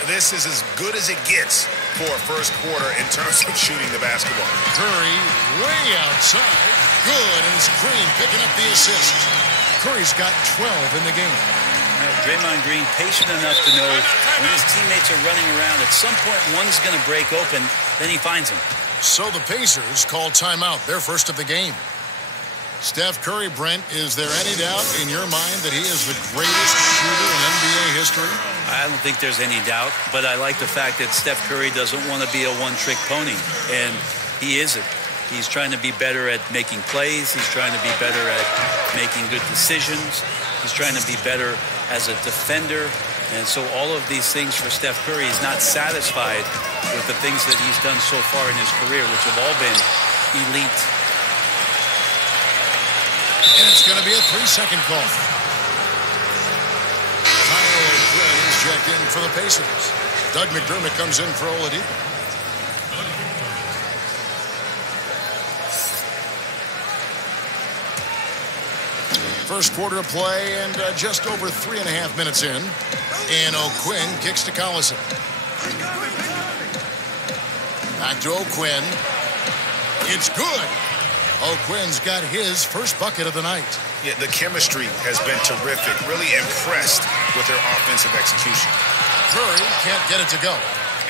This is as good as it gets for a first quarter in terms of shooting the basketball. Curry way outside, good, and it's Green picking up the assist. Curry's got 12 in the game. Draymond Green patient enough to know when his teammates are running around, at some point one's going to break open, then he finds him. So the Pacers call timeout, their first of the game. Steph Curry, Brent, is there any doubt in your mind that he is the greatest shooter in NBA history? I don't think there's any doubt, but I like the fact that Steph Curry doesn't want to be a one-trick pony, and he isn't. He's trying to be better at making plays. He's trying to be better at making good decisions. He's trying to be better as a defender. And so all of these things for Steph Curry, is not satisfied with the things that he's done so far in his career, which have all been elite. And it's going to be a 3-second call. Kyle O'Quinn is checked in for the Pacers. Doug McDermott comes in for Oladipo. First quarter of play and just over 3.5 minutes in. And O'Quinn kicks to Collison. Back to O'Quinn. It's good. O'Quinn's got his first bucket of the night. Yeah, the chemistry has been terrific. Really impressed with their offensive execution. Curry can't get it to go.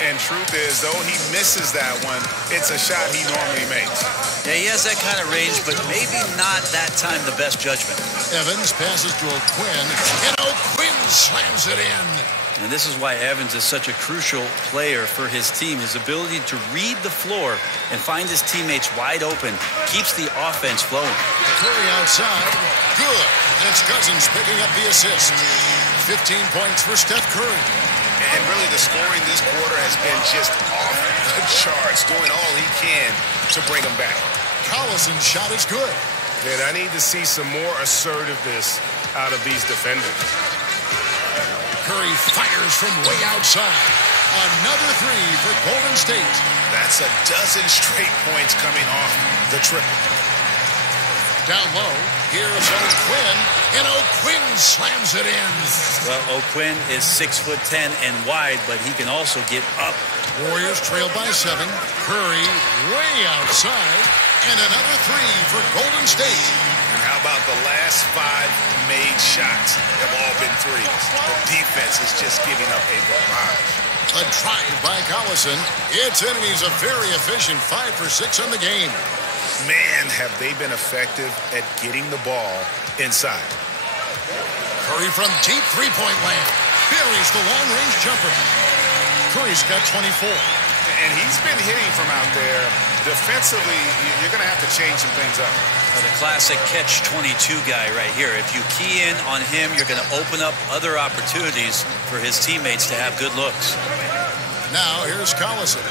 And truth is, though he misses that one, it's a shot he normally makes. Yeah, he has that kind of range, but maybe not that time the best judgment. Evans passes to O'Quinn, and O'Quinn slams it in. And this is why Evans is such a crucial player for his team. His ability to read the floor and find his teammates wide open keeps the offense flowing. Curry outside, good. And it's Cousins picking up the assist. 15 points for Steph Curry. And really the scoring this quarter has been just off the charts, doing all he can to bring them back. Collison's shot is good. And I need to see some more assertiveness out of these defenders. Curry fires from way outside. Another 3 for Golden State. That's a dozen straight points coming off the triple. Down low, here's O'Quinn, and O'Quinn slams it in. Well, O'Quinn is 6'10" and wide, but he can also get up. Warriors trail by 7. Curry way outside, and another 3 for Golden State. And how about the last 5 made shots have all been threes? The defense is just giving up a barrage. A drive by Collison. It's in, and he's a very efficient 5 for 6 on the game. Man, have they been effective at getting the ball inside. Curry from deep three-point land. buries the long-range jumper. Curry's got 24. And he's been hitting from out there. Defensively, you're going to have to change some things up. The classic catch-22 guy right here. If you key in on him, you're going to open up other opportunities for his teammates to have good looks. Now here's Collison.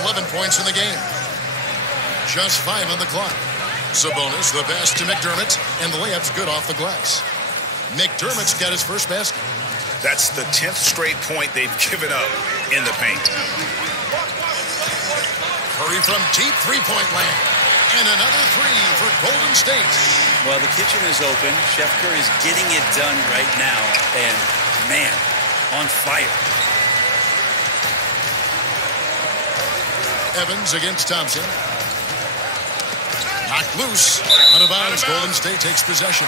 11 points in the game. Just 5 on the clock. Sabonis, the pass to McDermott, and the layup's good off the glass. McDermott's got his first basket. That's the 10th straight point they've given up in the paint. Curry from deep three-point land. And another three for Golden State. Well, the kitchen is open. Chef Curry's getting it done right now. And, man, on fire. Evans against Thompson. Knocked loose. Out of bounds. Golden State takes possession.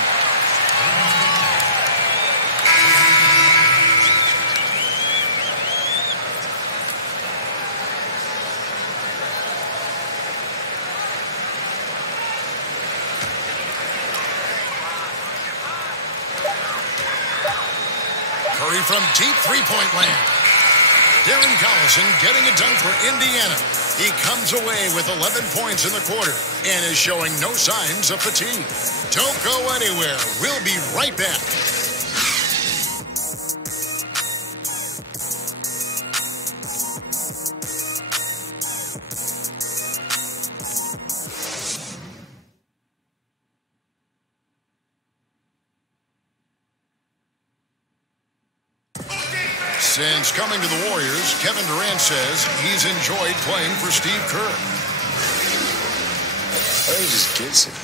Curry from deep three-point land. Darren Collison getting it done for Indiana. He comes away with 11 points in the quarter and is showing no signs of fatigue. Don't go anywhere. We'll be right back. Since coming to the Warriors, Kevin Durant says he's enjoyed playing for Steve Kerr. He just gets it.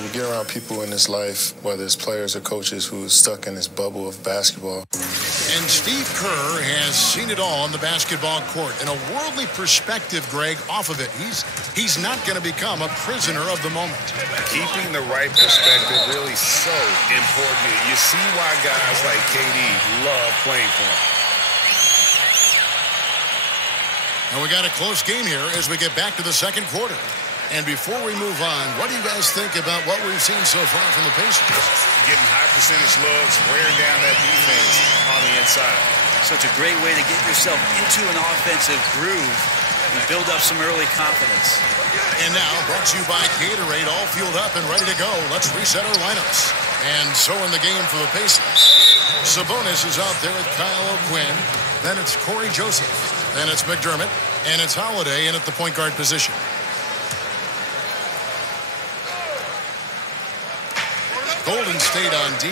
You get around people in this life, whether it's players or coaches, who are stuck in this bubble of basketball. And Steve Kerr has seen it all on the basketball court. In a worldly perspective, Greg, off of it, he's not going to become a prisoner of the moment. Keeping the right perspective really so important. You see why guys like KD love playing for him. And we got a close game here as we get back to the second quarter. And before we move on, what do you guys think about what we've seen so far from the Pacers? Getting high percentage looks, wearing down that defense on the inside. Such a great way to get yourself into an offensive groove and build up some early confidence. And now, brought to you by Gatorade, all fueled up and ready to go. Let's reset our lineups. And so in the game for the Pacers, Sabonis is out there with Kyle O'Quinn. Then it's Corey Joseph. Then it's McDermott. And it's Holiday in at the point guard position. Golden State on D.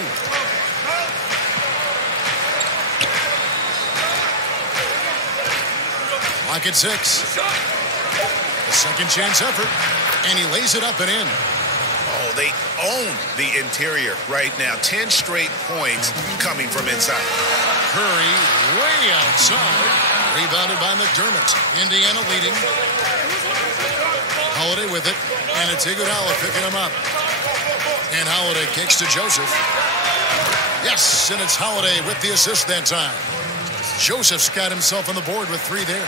Clock at 6. A second chance effort. And he lays it up and in. Oh, they own the interior right now. 10 straight points coming from inside. Curry way outside. Rebounded by McDermott. Indiana leading. Holiday with it. And it's Iguodala picking him up. And Holiday kicks to Joseph. Yes, and it's Holiday with the assist that time. Joseph's got himself on the board with 3 there.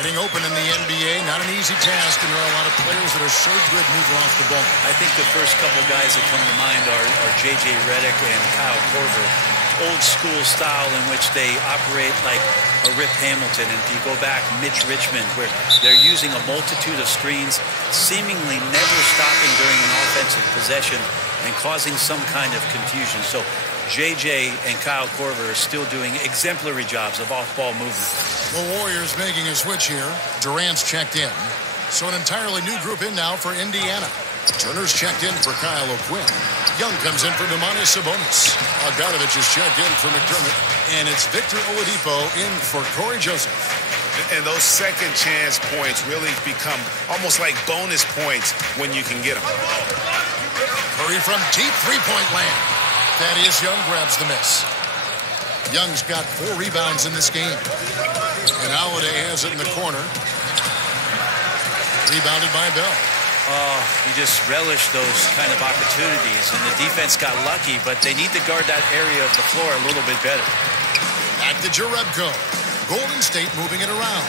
Getting open in the NBA, not an easy task, and there are a lot of players that are so good moving off the ball. I think the first couple guys that come to mind are J.J. Redick and Kyle Korver. Old school style in which they operate like a Rip Hamilton. And if you go back, Mitch Richmond, where they're using a multitude of screens, seemingly never stopping during an offensive possession and causing some kind of confusion. So J.J. and Kyle Korver are still doing exemplary jobs of off-ball movement. The Warriors making a switch here. Durant's checked in. So an entirely new group in now for Indiana. Turner's checked in for Kyle O'Quinn. Young comes in for Domantas Sabonis. Bogdanovich is checked in for McDermott. And it's Victor Oladipo in for Corey Joseph. And those second chance points really become almost like bonus points when you can get them. Curry from deep three-point land. Thaddeus Young grabs the miss. Young's got 4 rebounds in this game. And Holiday has it in the corner. Rebounded by Bell. Oh, you just relish those kind of opportunities. And the defense got lucky, but they need to guard that area of the floor a little bit better. Back to Jerebko. Golden State moving it around.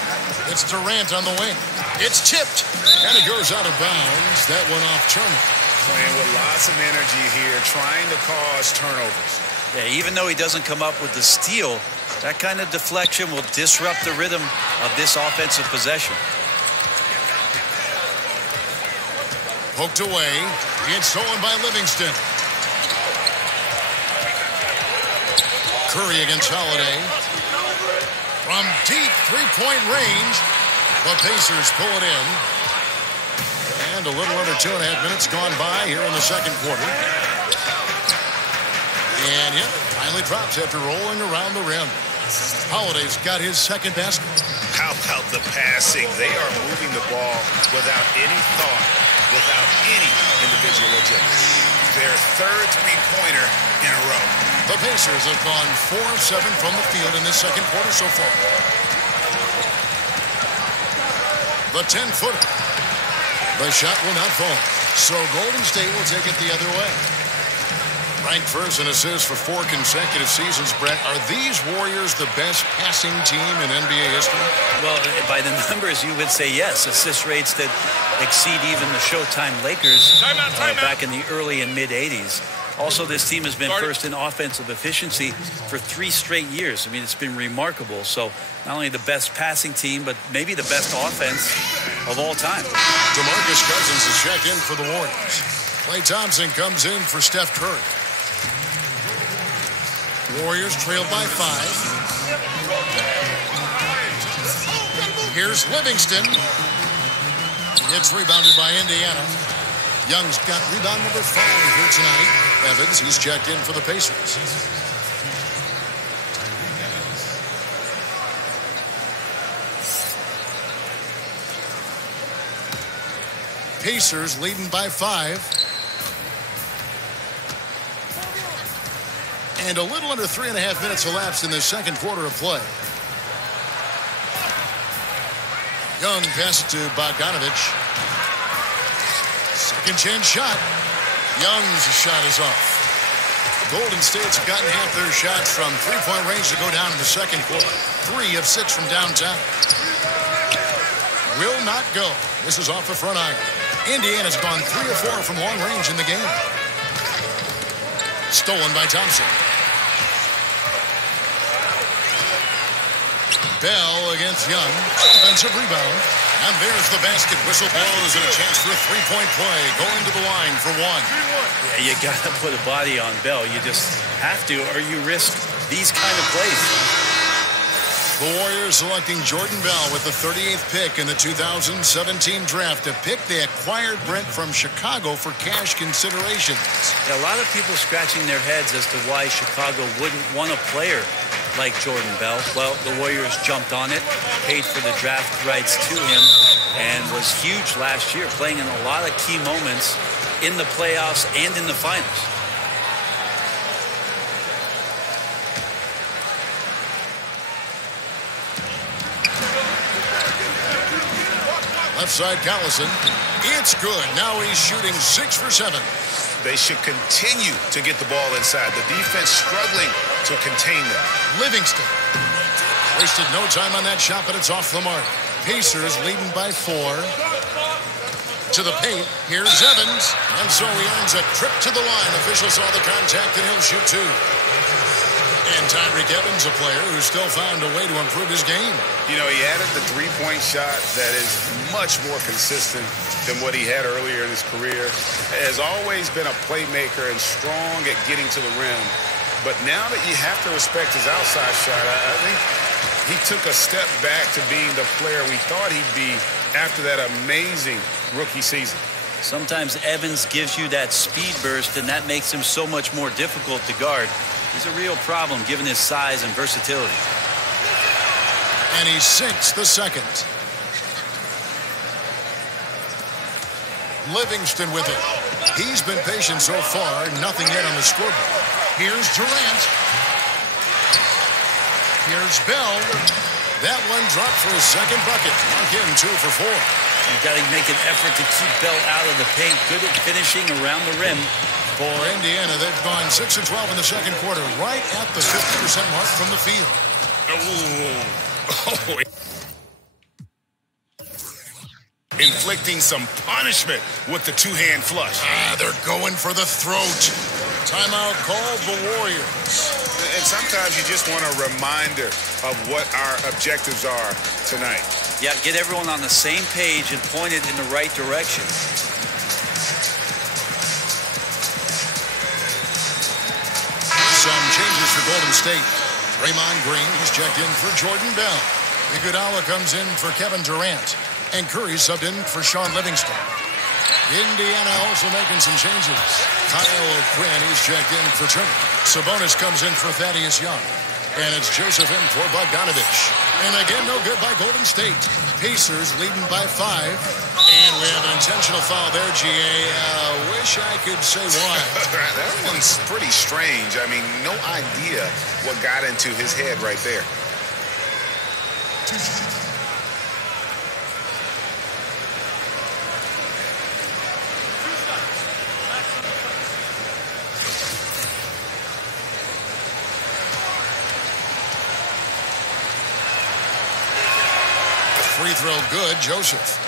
It's Durant on the wing. It's tipped. And it goes out of bounds. That one off Turner. Playing with lots of energy here, trying to cause turnovers. Yeah, even though he doesn't come up with the steal, That kind of deflection will disrupt the rhythm of this offensive possession. Poked away. It's stolen by Livingston. Curry against Holiday. From deep three-point range, the Pacers pull it in. And a little under 2.5 minutes gone by here in the second quarter. And yep, finally drops after rolling around the rim. Holiday's got his second basket. How about the passing? They are moving the ball without any thought, without any individual agenda. Their third three-pointer in a row. The Pacers have gone 4 of 7 from the field in this second quarter so far. The 10-footer. The shot will not fall. So Golden State will take it the other way. Ranked first in assists for 4 consecutive seasons, Brett. Are these Warriors the best passing team in NBA history? Well, by the numbers, you would say yes. Assist rates that exceed even the Showtime Lakers back in the early and mid-'80s. Also, this team has been first in offensive efficiency for 3 straight years. I mean, it's been remarkable. So not only the best passing team, but maybe the best offense of all time. DeMarcus Cousins is checked in for the Warriors. Klay Thompson comes in for Steph Curry. Warriors trailed by 5. Here's Livingston. It's rebounded by Indiana. Young's got rebound number 5 here tonight. Evans, he's checked in for the Pacers. Pacers leading by 5. And a little under 3.5 minutes elapsed in the second quarter of play. Young passes to Bogdanovich. Second chance shot. Young's shot is off. Golden State's gotten half their shots from three-point range to go down in the second quarter. 3 of 6 from downtown. Will not go. This is off the front iron. Indiana's gone 3 of 4 from long range in the game. Stolen by Thompson. Bell against Young. Offensive rebound. And there's the basket. Whistle blows and a chance for a three-point play. Going to the line for 1. Yeah, you got to put a body on Bell. You just have to, or you risk these kind of plays. The Warriors selecting Jordan Bell with the 38th pick in the 2017 draft. A pick they acquired, Brent, from Chicago for cash considerations. Yeah, a lot of people scratching their heads as to why Chicago wouldn't want a player like Jordan Bell. Well, the Warriors jumped on it, paid for the draft rights to him, and was huge last year, playing in a lot of key moments in the playoffs and in the finals. Left side, Collison. It's good. Now he's shooting 6 for 7. They should continue to get the ball inside. The defense struggling to contain them. Livingston. Wasted no time on that shot, but it's off the mark. Pacers leading by 4. To the paint. Here's Evans. And so he earns a trip to the line. Official saw the contact, and he'll shoot 2. And Tyreke Evans, a player who's still found a way to improve his game. You know, he added the three-point shot that is much more consistent than what he had earlier in his career. Has always been a playmaker and strong at getting to the rim. But now that you have to respect his outside shot, I think he took a step back to being the player we thought he'd be after that amazing rookie season. Sometimes Evans gives you that speed burst, and that makes him so much more difficult to guard. He's a real problem given his size and versatility. And he sinks the second. Livingston with it. He's been patient so far. Nothing yet on the scoreboard. Here's Durant. Here's Bell. That one dropped for his second bucket. Mark in 2 for 4. You've got to make an effort to keep Bell out of the paint. Good at finishing around the rim. For Indiana, they've gone 6 of 12 in the second quarter, right at the 50% mark from the field. Inflicting some punishment with the two-hand flush. They're going for the throat. Timeout called the Warriors. And sometimes you just want a reminder of what our objectives are tonight. Yeah, get everyone on the same page and point it in the right direction. Some changes for Golden State. Draymond Green is checked in for Jordan Bell. Iguodala comes in for Kevin Durant. And Curry subbed in for Sean Livingston. Indiana also making some changes. Kyle O'Quinn is checked in for Turner. Sabonis comes in for Thaddeus Young. And it's Joseph in for Bogdanovich. And again, no good by Golden State. Pacers leading by 5. And we have an intentional foul there, GA. Wish I could say why. That one's pretty strange. I mean, no idea what got into his head right there. Free throw good, Joseph.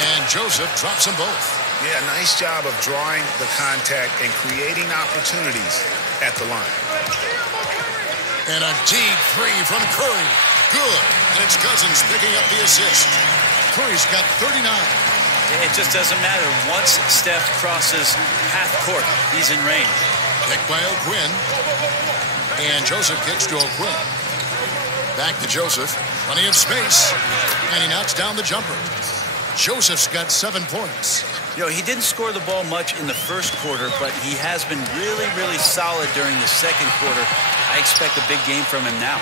And Joseph drops them both. Yeah, nice job of drawing the contact and creating opportunities at the line. And a deep three from Curry. Good. And it's Cousins picking up the assist. Curry's got 39. It just doesn't matter. Once Steph crosses half court, he's in range. Picked by O'Quinn. And Joseph kicks to O'Quinn. Back to Joseph. Plenty of space. And he knocks down the jumper. Joseph's got 7 points. You know, he didn't score the ball much in the first quarter, but he has been really, really solid during the second quarter. I expect a big game from him now.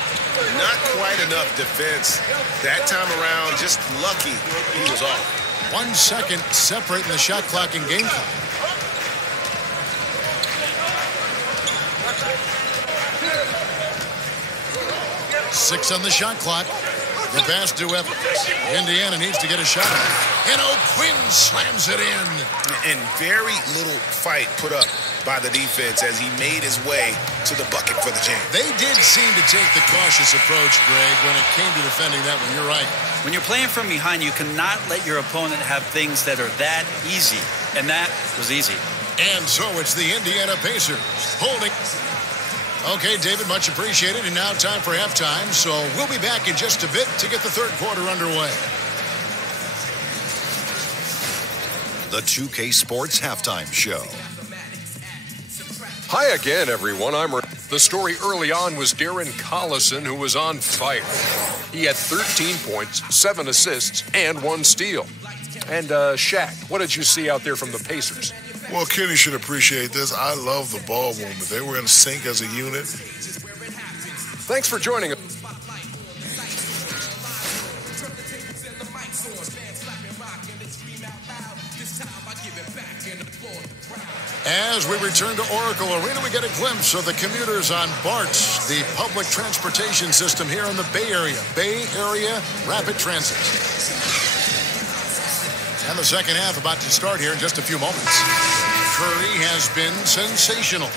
Not quite enough defense. That time around, just lucky he was off. 1 second separating the shot clock and game clock. Six on the shot clock. The pass to Evans. Indiana needs to get a shot. And O'Quinn slams it in. And very little fight put up by the defense as he made his way to the bucket for the jam. They did seem to take the cautious approach, Greg, when it came to defending that one. You're right. When you're playing from behind, you cannot let your opponent have things that are that easy. And that was easy. And so it's the Indiana Pacers holding. Okay, David, much appreciated. And now time for halftime. So we'll be back in just a bit to get the third quarter underway. The 2K Sports Halftime Show. Hi again, everyone. The story early on was Darren Collison, who was on fire. He had 13 points, 7 assists, and 1 steal. And Shaq, what did you see out there from the Pacers? Well, Kenny should appreciate this. I love the ball movement. They were in sync as a unit. Thanks for joining us. As we return to Oracle Arena, we get a glimpse of the commuters on BARTS, the public transportation system here in the Bay Area. Bay Area Rapid Transit. And the second half about to start here in just a few moments. Curry has been sensational.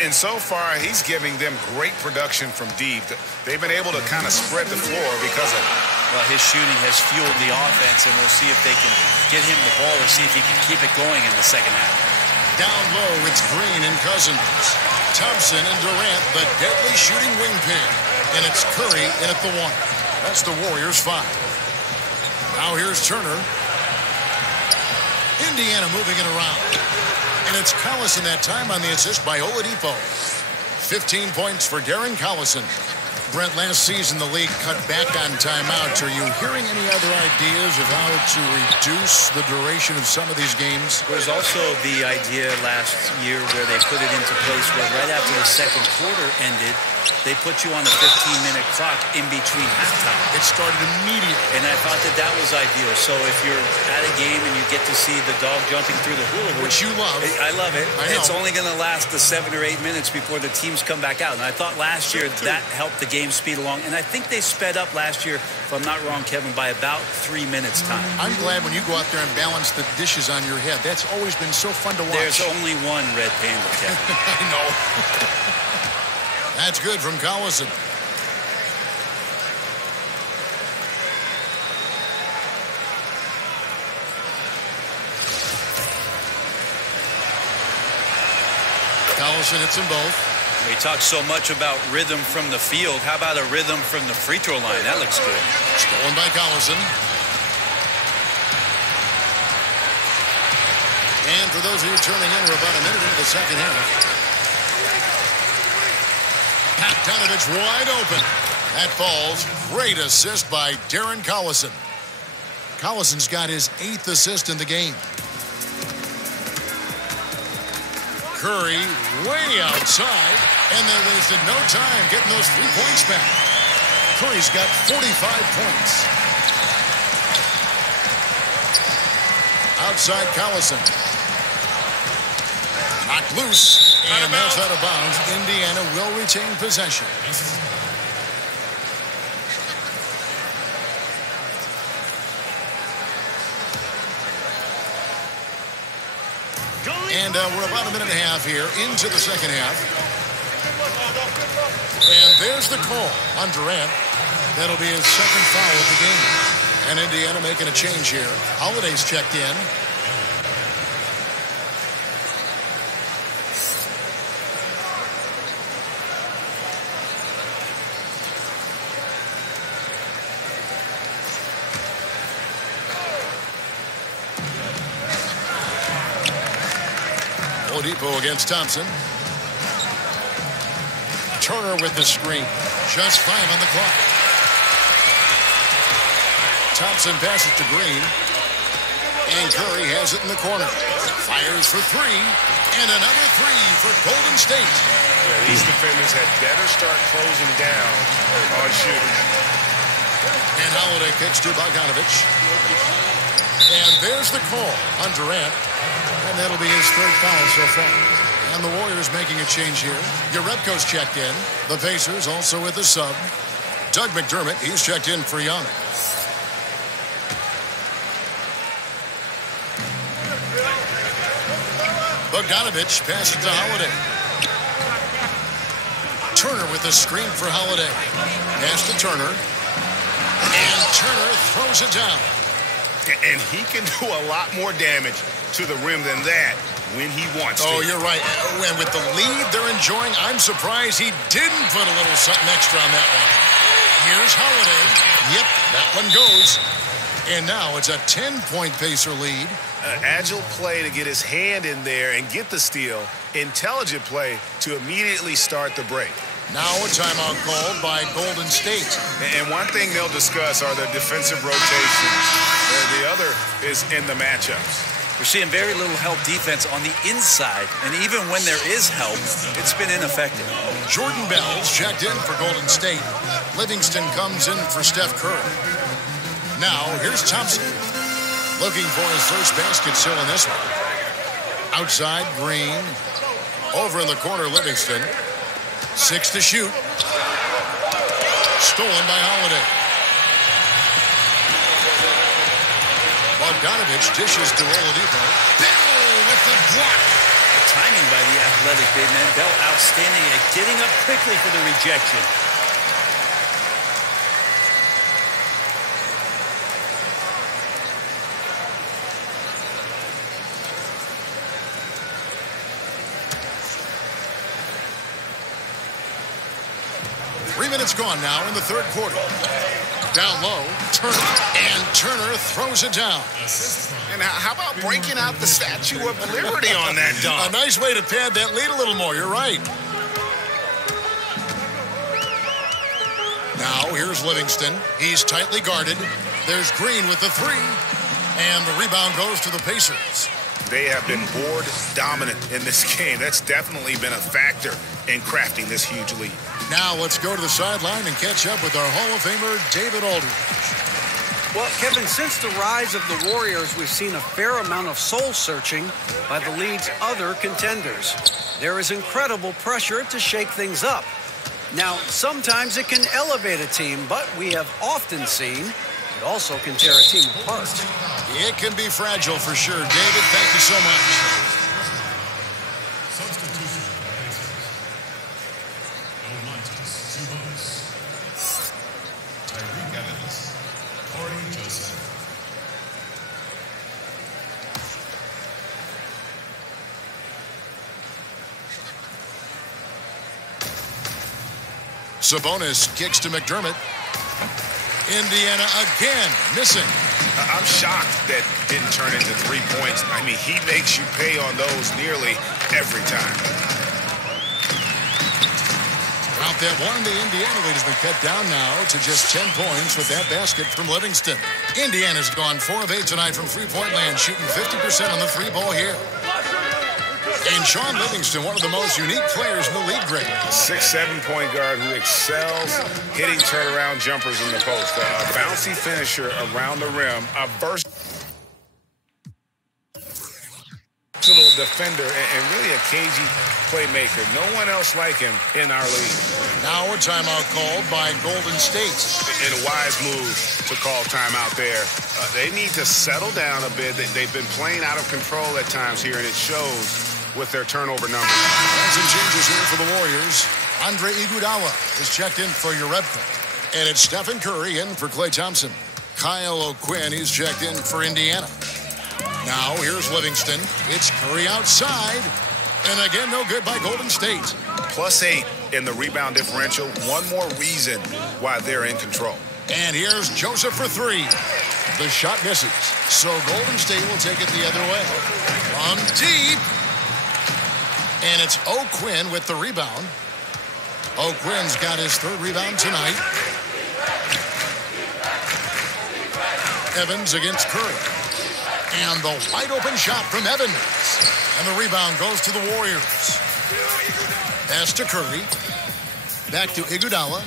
And so far, he's giving them great production from deep. They've been able to kind of spread the floor because of it. Well, his shooting has fueled the offense, and we'll see if they can get him the ball or see if he can keep it going in the second half. Down low, it's Green and Cousins. Thompson and Durant, the deadly shooting wing pair. And it's Curry in at the 1. That's the Warriors' 5. Now here's Turner. Indiana moving it around. And it's Collison that time on the assist by Oladipo. 15 points for Darren Collison. Brent, last season the league cut back on timeouts. Are you hearing any other ideas of how to reduce the duration of some of these games? There's also the idea last year where they put it into place where right after the second quarter ended, they put you on a 15-minute clock in between halftime. It started immediately. And I thought that was ideal. So if you're at a game and you get to see the dog jumping through the hula hoop. Which you love. I love it. I know. It's only going to last the 7 or 8 minutes before the teams come back out. And I thought last year that helped the game speed along. And I think they sped up last year, if I'm not wrong, Kevin, by about 3 minutes time. I'm glad when you go out there and balance the dishes on your head. That's always been so fun to watch. There's only one red panda, Kevin. I know. That's good from Collison. Collison hits them both. We talk so much about rhythm from the field. How about a rhythm from the free throw line? That looks good. Stolen by Collison. And for those of you turning in, we're about a minute into the second half. Bogdanovich wide open. That falls. Great assist by Darren Collison. Collison's got his 8th assist in the game. Curry way outside, and they wasted no time getting those 3 points back. Curry's got 45 points. Outside Collison. Knocked loose, and that's out of bounds. Indiana will retain possession. And we're about a minute and a half here into the second half. And there's the call on Durant. That'll be his second foul of the game. And Indiana making a change here. Holiday's checked in. Oladipo against Thompson. Turner with the screen. Just 5 on the clock. Thompson passes to Green. And Curry has it in the corner. Fires for 3. And another 3 for Golden State. Yeah, these defenders had better start closing down on shooting. And Holiday kicks to Bogdanovich. And there's the call on Durant. And that'll be his 3rd foul so far. And the Warriors making a change here. Jerebko's checked in. The Pacers also with a sub. Doug McDermott, he's checked in for Young. Bogdanovich passes to Holiday. Turner with the screen for Holiday. Pass to Turner. And Turner throws it down. And he can do a lot more damage to the rim than that when he wants to. Oh, you're right. And with the lead they're enjoying, I'm surprised he didn't put a little something extra on that one. Here's Holiday. Yep, that one goes. And now it's a 10-point Pacer lead. Agile play to get his hand in there and get the steal. Intelligent play to immediately start the break. Now a timeout called by Golden State. And one thing they'll discuss are the defensive rotations. The other is in the matchups. We're seeing very little help defense on the inside, and even when there is help, it's been ineffective. Jordan Bell's checked in for Golden State. Livingston comes in for Steph Curry. Now, here's Thompson. Looking for his first basket still in this one. Outside, Green. Over in the corner, Livingston. 6 to shoot. Stolen by Holiday. Bogdanovich dishes to Oladipo. Bell with the block. Timing by the athletic big man. Bell outstanding at getting up quickly for the rejection. Minutes gone now in the 3rd quarter. Down low, Turner, and Turner throws it down. And how about breaking out the Statue of Liberty on that dunk? A nice way to pad that lead a little more, you're right. Now here's Livingston. He's tightly guarded. There's Green with the 3. And the rebound goes to the Pacers. They have been board dominant in this game. That's definitely been a factor in crafting this huge lead. Now let's go to the sideline and catch up with our Hall of Famer, David Aldridge. Well, Kevin, since the rise of the Warriors, we've seen a fair amount of soul-searching by the league's other contenders. There is incredible pressure to shake things up. Now, sometimes it can elevate a team, but we have often seen it also can tear a team apart. It can be fragile for sure. David, thank you so much. Sabonis kicks to McDermott. Indiana again missing. I'm shocked that didn't turn into 3 points. I mean, he makes you pay on those nearly every time. Out that one, the Indiana lead has been cut down now to just 10 points with that basket from Livingston. Indiana's gone 4 of 8 tonight from three-point land, shooting 50% on the three ball here. And Sean Livingston, one of the most unique players in the league, Greg. 6'7" point guard who excels hitting turnaround jumpers in the post. A bouncy finisher around the rim. A versatile defender and really a cagey playmaker. No one else like him in our league. Now a timeout called by Golden State. And a wise move to call timeout there. They need to settle down a bit. They've been playing out of control at times here, and it shows with their turnover numbers. And some changes here for the Warriors. Andre Iguodala is checked in for Jerebko. And it's Stephen Curry in for Klay Thompson. Kyle O'Quinn is checked in for Indiana. Now here's Livingston. It's Curry outside. And again, no good by Golden State. +8 in the rebound differential. One more reason why they're in control. And here's Joseph for 3. The shot misses. So Golden State will take it the other way. From deep. And it's O'Quinn with the rebound. O'Quinn's got his 3rd rebound tonight. Evans against Curry. And the wide open shot from Evans. And the rebound goes to the Warriors. Pass to Curry. Back to Iguodala.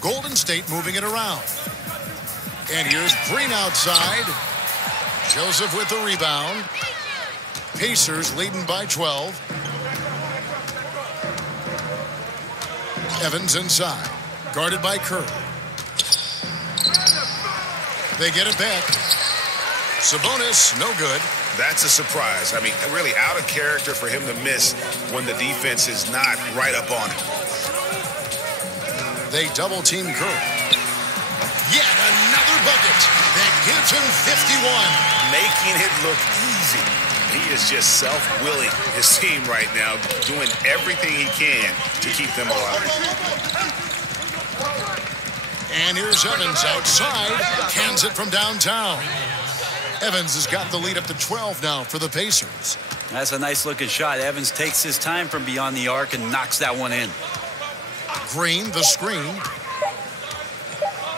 Golden State moving it around. And here's Green outside. Joseph with the rebound. Pacers leading by 12. Evans inside. Guarded by Curry. They get it back. Sabonis, no good. That's a surprise. I mean, really out of character for him to miss when the defense is not right up on him. They double-team Curry. Yet another bucket that gives him 51. Making it look easy. He is just self-willing his team right now, doing everything he can to keep them alive. And here's Evans outside. Cans it from downtown. Evans has got the lead up to 12 now for the Pacers. That's a nice-looking shot. Evans takes his time from beyond the arc and knocks that one in. Green, the screen.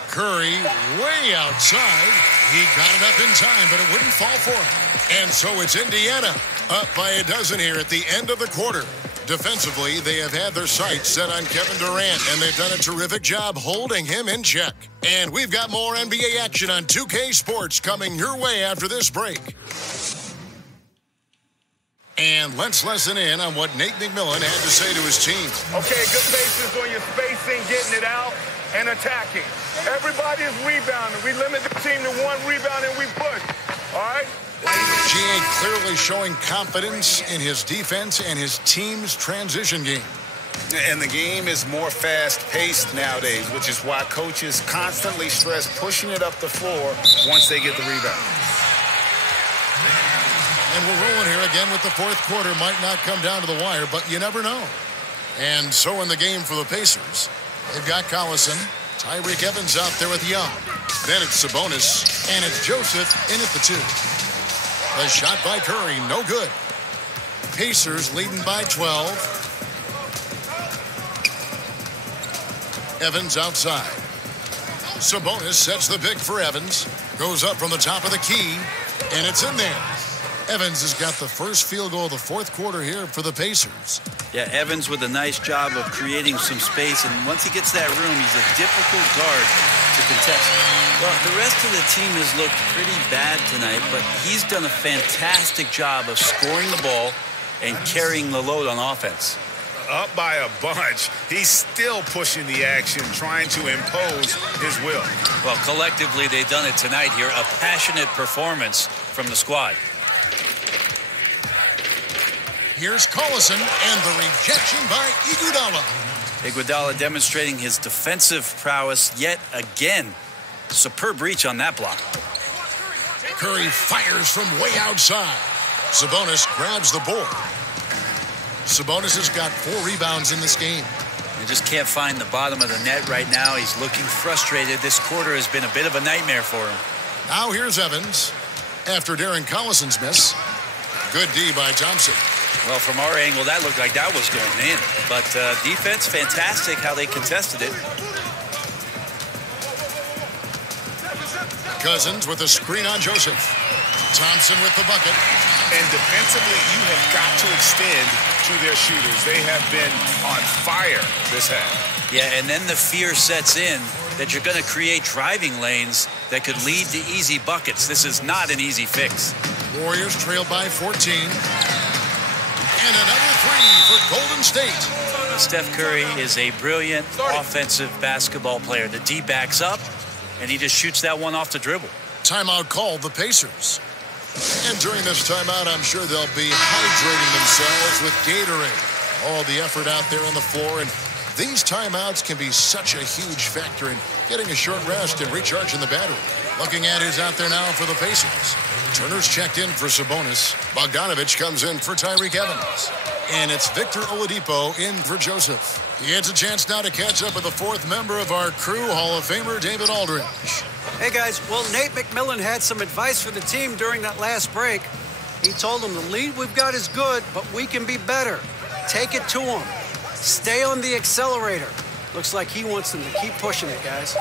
Curry way outside. He got it up in time, but it wouldn't fall for him. And so it's Indiana up by a dozen here at the end of the quarter. Defensively, they have had their sights set on Kevin Durant, and they've done a terrific job holding him in check. And we've got more NBA action on 2K Sports coming your way after this break. And let's listen in on what Nate McMillan had to say to his team. Okay, good basis on your spacing, getting it out, and attacking. Everybody is rebounding. We limit the team to 1 rebound and we push. All right? GA clearly showing confidence in his defense and his team's transition game. And the game is more fast-paced nowadays, which is why coaches constantly stress pushing it up the floor once they get the rebound. And we're rolling here again with the 4th quarter. Might not come down to the wire, but you never know. And so in the game for the Pacers, they've got Collison, Tyreke Evans out there with Young. Then it's Sabonis, and it's Joseph in at the 2. The shot by Curry, no good. Pacers leading by 12. Evans outside. Sabonis sets the pick for Evans. Goes up from the top of the key, and it's in there. Evans has got the first field goal of the 4th quarter here for the Pacers. Yeah, Evans with a nice job of creating some space, and once he gets that room, he's a difficult guard to contest. Well, the rest of the team has looked pretty bad tonight, but he's done a fantastic job of scoring the ball and carrying the load on offense. Up by a bunch, he's still pushing the action, trying to impose his will. Well, collectively, they've done it tonight here. A passionate performance from the squad. Here's Collison and the rejection by Iguodala. Iguodala demonstrating his defensive prowess yet again. Superb reach on that block. Curry fires from way outside. Sabonis grabs the board. Sabonis has got 4 rebounds in this game. They just can't find the bottom of the net right now. He's looking frustrated. This quarter has been a bit of a nightmare for him. Now here's Evans after Darren Collison's miss. Good D by Thompson. Well, from our angle, that looked like that was going in. But defense, fantastic how they contested it. Cousins with a screen on Joseph. Thompson with the bucket. And defensively, you have got to extend to their shooters. They have been on fire this half. Yeah, and then the fear sets in that you're going to create driving lanes that could lead to easy buckets. This is not an easy fix. Warriors trailed by 14. And another three for Golden State. Steph Curry is a brilliant offensive basketball player. The D backs up, and he just shoots that one off the dribble. Timeout called the Pacers. And during this timeout, I'm sure they'll be hydrating themselves with Gatorade. All the effort out there on the floor, and these timeouts can be such a huge factor in getting a short rest and recharging the battery. Looking at who's out there now for the Pacers. Turner's checked in for Sabonis. Bogdanovich comes in for Tyreke Evans. And it's Victor Oladipo in for Joseph. He gets a chance now to catch up with the fourth member of our crew, Hall of Famer David Aldridge. Hey, guys. Well, Nate McMillan had some advice for the team during that last break. He told them the lead we've got is good, but we can be better. Take it to them. Stay on the accelerator. Looks like he wants them to keep pushing it, guys.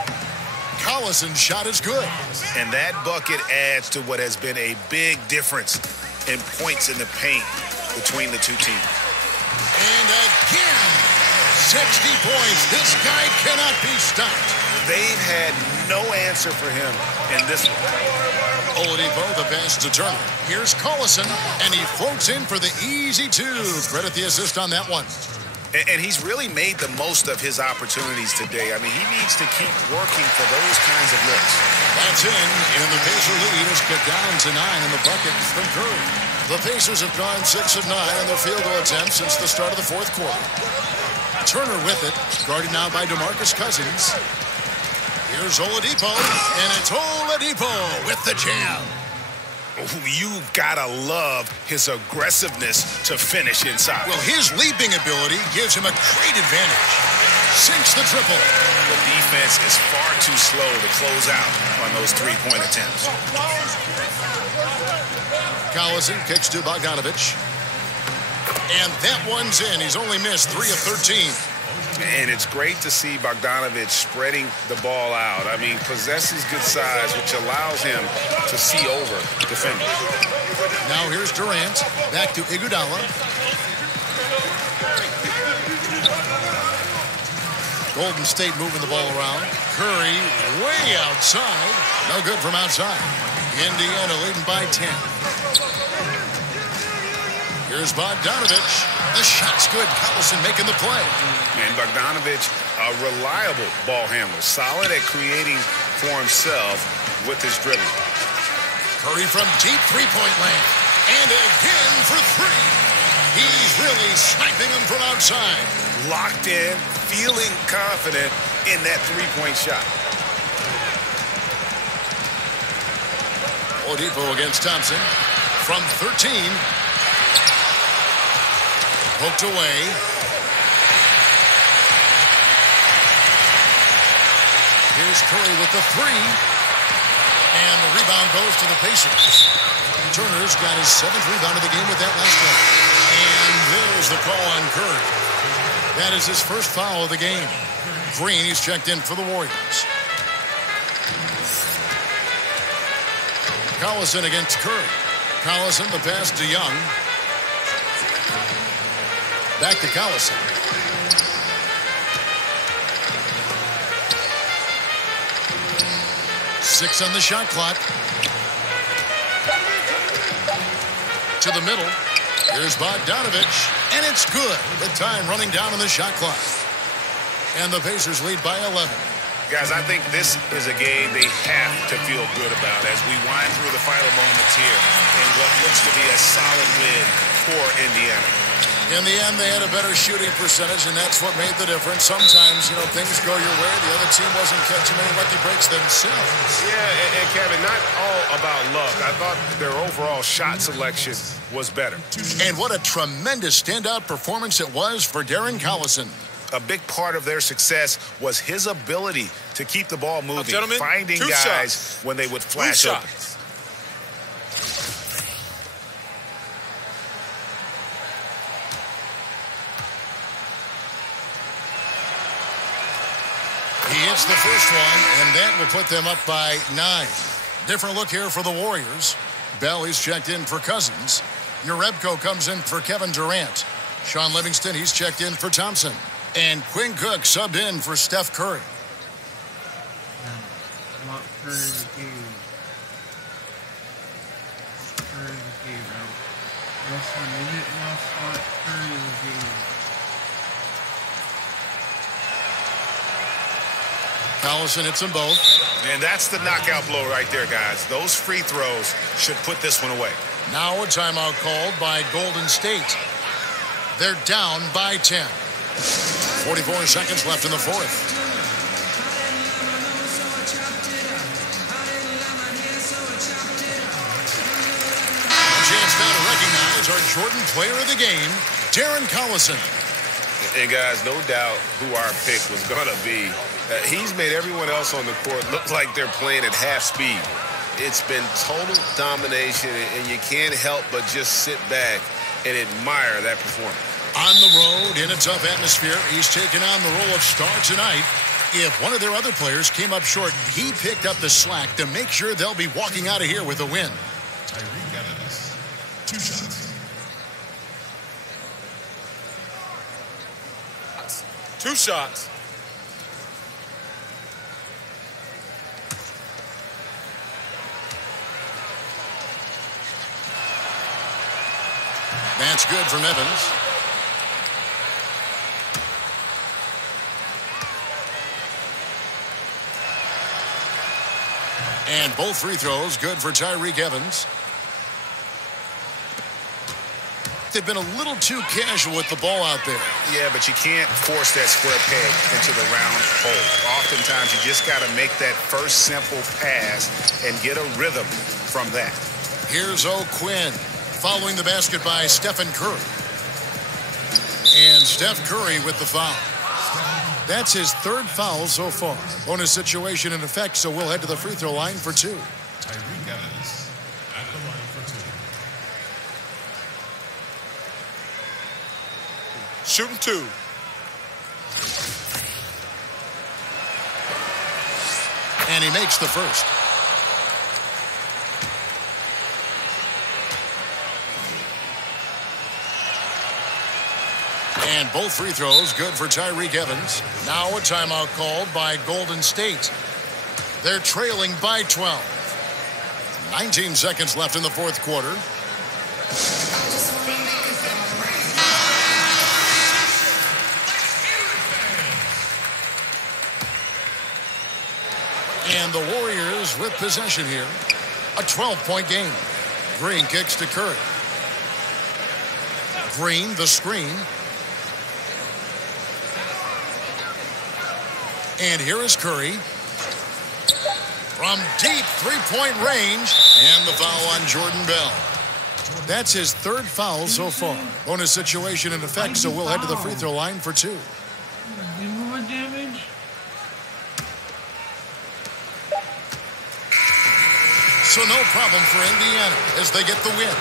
Collison's shot is good. And that bucket adds to what has been a big difference in points in the paint between the two teams. And again, 60 points. This guy cannot be stopped. They've had no answer for him in this one. Oladipo, the pass to Turner. Here's Collison, and he floats in for the easy two. Credit the assist on that one. And he's really made the most of his opportunities today. I mean, he needs to keep working for those kinds of looks. That's in, and the Pacer lead is cut down to 9 in the bucket from Curry. The Pacers have gone 6 of 9 in their field goal attempts since the start of the fourth quarter. Turner with it, guarded now by DeMarcus Cousins. Here's Oladipo, and it's Oladipo with the jam. You've got to love his aggressiveness to finish inside. Well, his leaping ability gives him a great advantage. Sinks the triple. The defense is far too slow to close out on those three-point attempts. Collison kicks to Bogdanovich. And that one's in. He's only missed 3 of 13. And it's great to see Bogdanovich spreading the ball out. I mean, possesses good size, which allows him to see over defenders. Now here's Durant. Back to Iguodala. Golden State moving the ball around. Curry way outside. No good from outside. Indiana leading by 10. Here's Bogdanovich. The shot's good. Collison making the play. And Bogdanovich, a reliable ball handler. Solid at creating for himself with his dribbling. Curry from deep three-point land. And again for 3. He's really sniping them from outside. Locked in, feeling confident in that three-point shot. Oladipo against Thompson. From 13. Poked away. Here's Curry with the 3. And the rebound goes to the Pacers. Turner's got his 7th rebound of the game with that last one. And there's the call on Curry. That is his first foul of the game. Green, he's checked in for the Warriors. Collison against Curry. Collison, the pass to Young. Back to Collison. Six on the shot clock. To the middle. Here's Bogdanovich. And it's good. The time running down on the shot clock. And the Pacers lead by 11. Guys, I think this is a game they have to feel good about as we wind through the final moments here in what looks to be a solid win for Indiana. In the end, they had a better shooting percentage, and that's what made the difference. Sometimes, things go your way. The other team wasn't catching many lucky breaks themselves. Yeah, and Kevin, not all about luck. I thought their overall shot selection was better. And what a tremendous standout performance it was for Darren Collison. a big part of their success was his ability to keep the ball moving, gentlemen, finding two guys shots. when they would flash open. He hits the first one, and that will put them up by 9. Different look here for the Warriors. Bell, he's checked in for Cousins. Jerebko comes in for Kevin Durant. Sean Livingston, he's checked in for Thompson. And Quinn Cook subbed in for Steph Curry. Not Curry the game. Curry the game out. Less than a minute left, not Curry the game. Collison hits them both. And that's the knockout blow right there, guys. Those free throws should put this one away. Now a timeout called by Golden State. They're down by 10. 44 seconds left in the fourth. A chance now to recognize our Jordan player of the game, Darren Collison. And guys, no doubt who our pick was going to be. He's made everyone else on the court look like they're playing at half speed. It's been total domination, and you can't help but just sit back and admire that performance. On the road, in a tough atmosphere, he's taken on the role of star tonight. If one of their other players came up short, he picked up the slack to make sure they'll be walking out of here with a win. Tyreke Evans, 2 shots. 2 shots. That's good from Evans. And both free throws good for Tyreke Evans. They've been a little too casual with the ball out there. Yeah, but you can't force that square peg into the round hole. Oftentimes, you just got to make that first simple pass and get a rhythm from that. Here's O'Quinn following the basket by Stephen Curry. And Steph Curry with the foul. That's his 3rd foul so far. Bonus situation in effect, so we'll head to the free throw line for 2. Tyreke Evans at the line for 2. Shooting 2. And he makes the first. And both free throws good for Tyreke Evans. Now a timeout called by Golden State. They're trailing by 12. 19 seconds left in the fourth quarter. And the Warriors with possession here. A 12-point game. Green kicks to Curry. Green, the screen. And here is Curry. From deep three-point range. And the foul on Jordan Bell. That's his 3rd foul so far. Bonus situation in effect, so we'll head to the free throw line for 2. Do more damage. So no problem for Indiana as they get the win.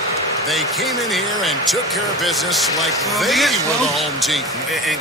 They came in here and took care of business like they were the home team. And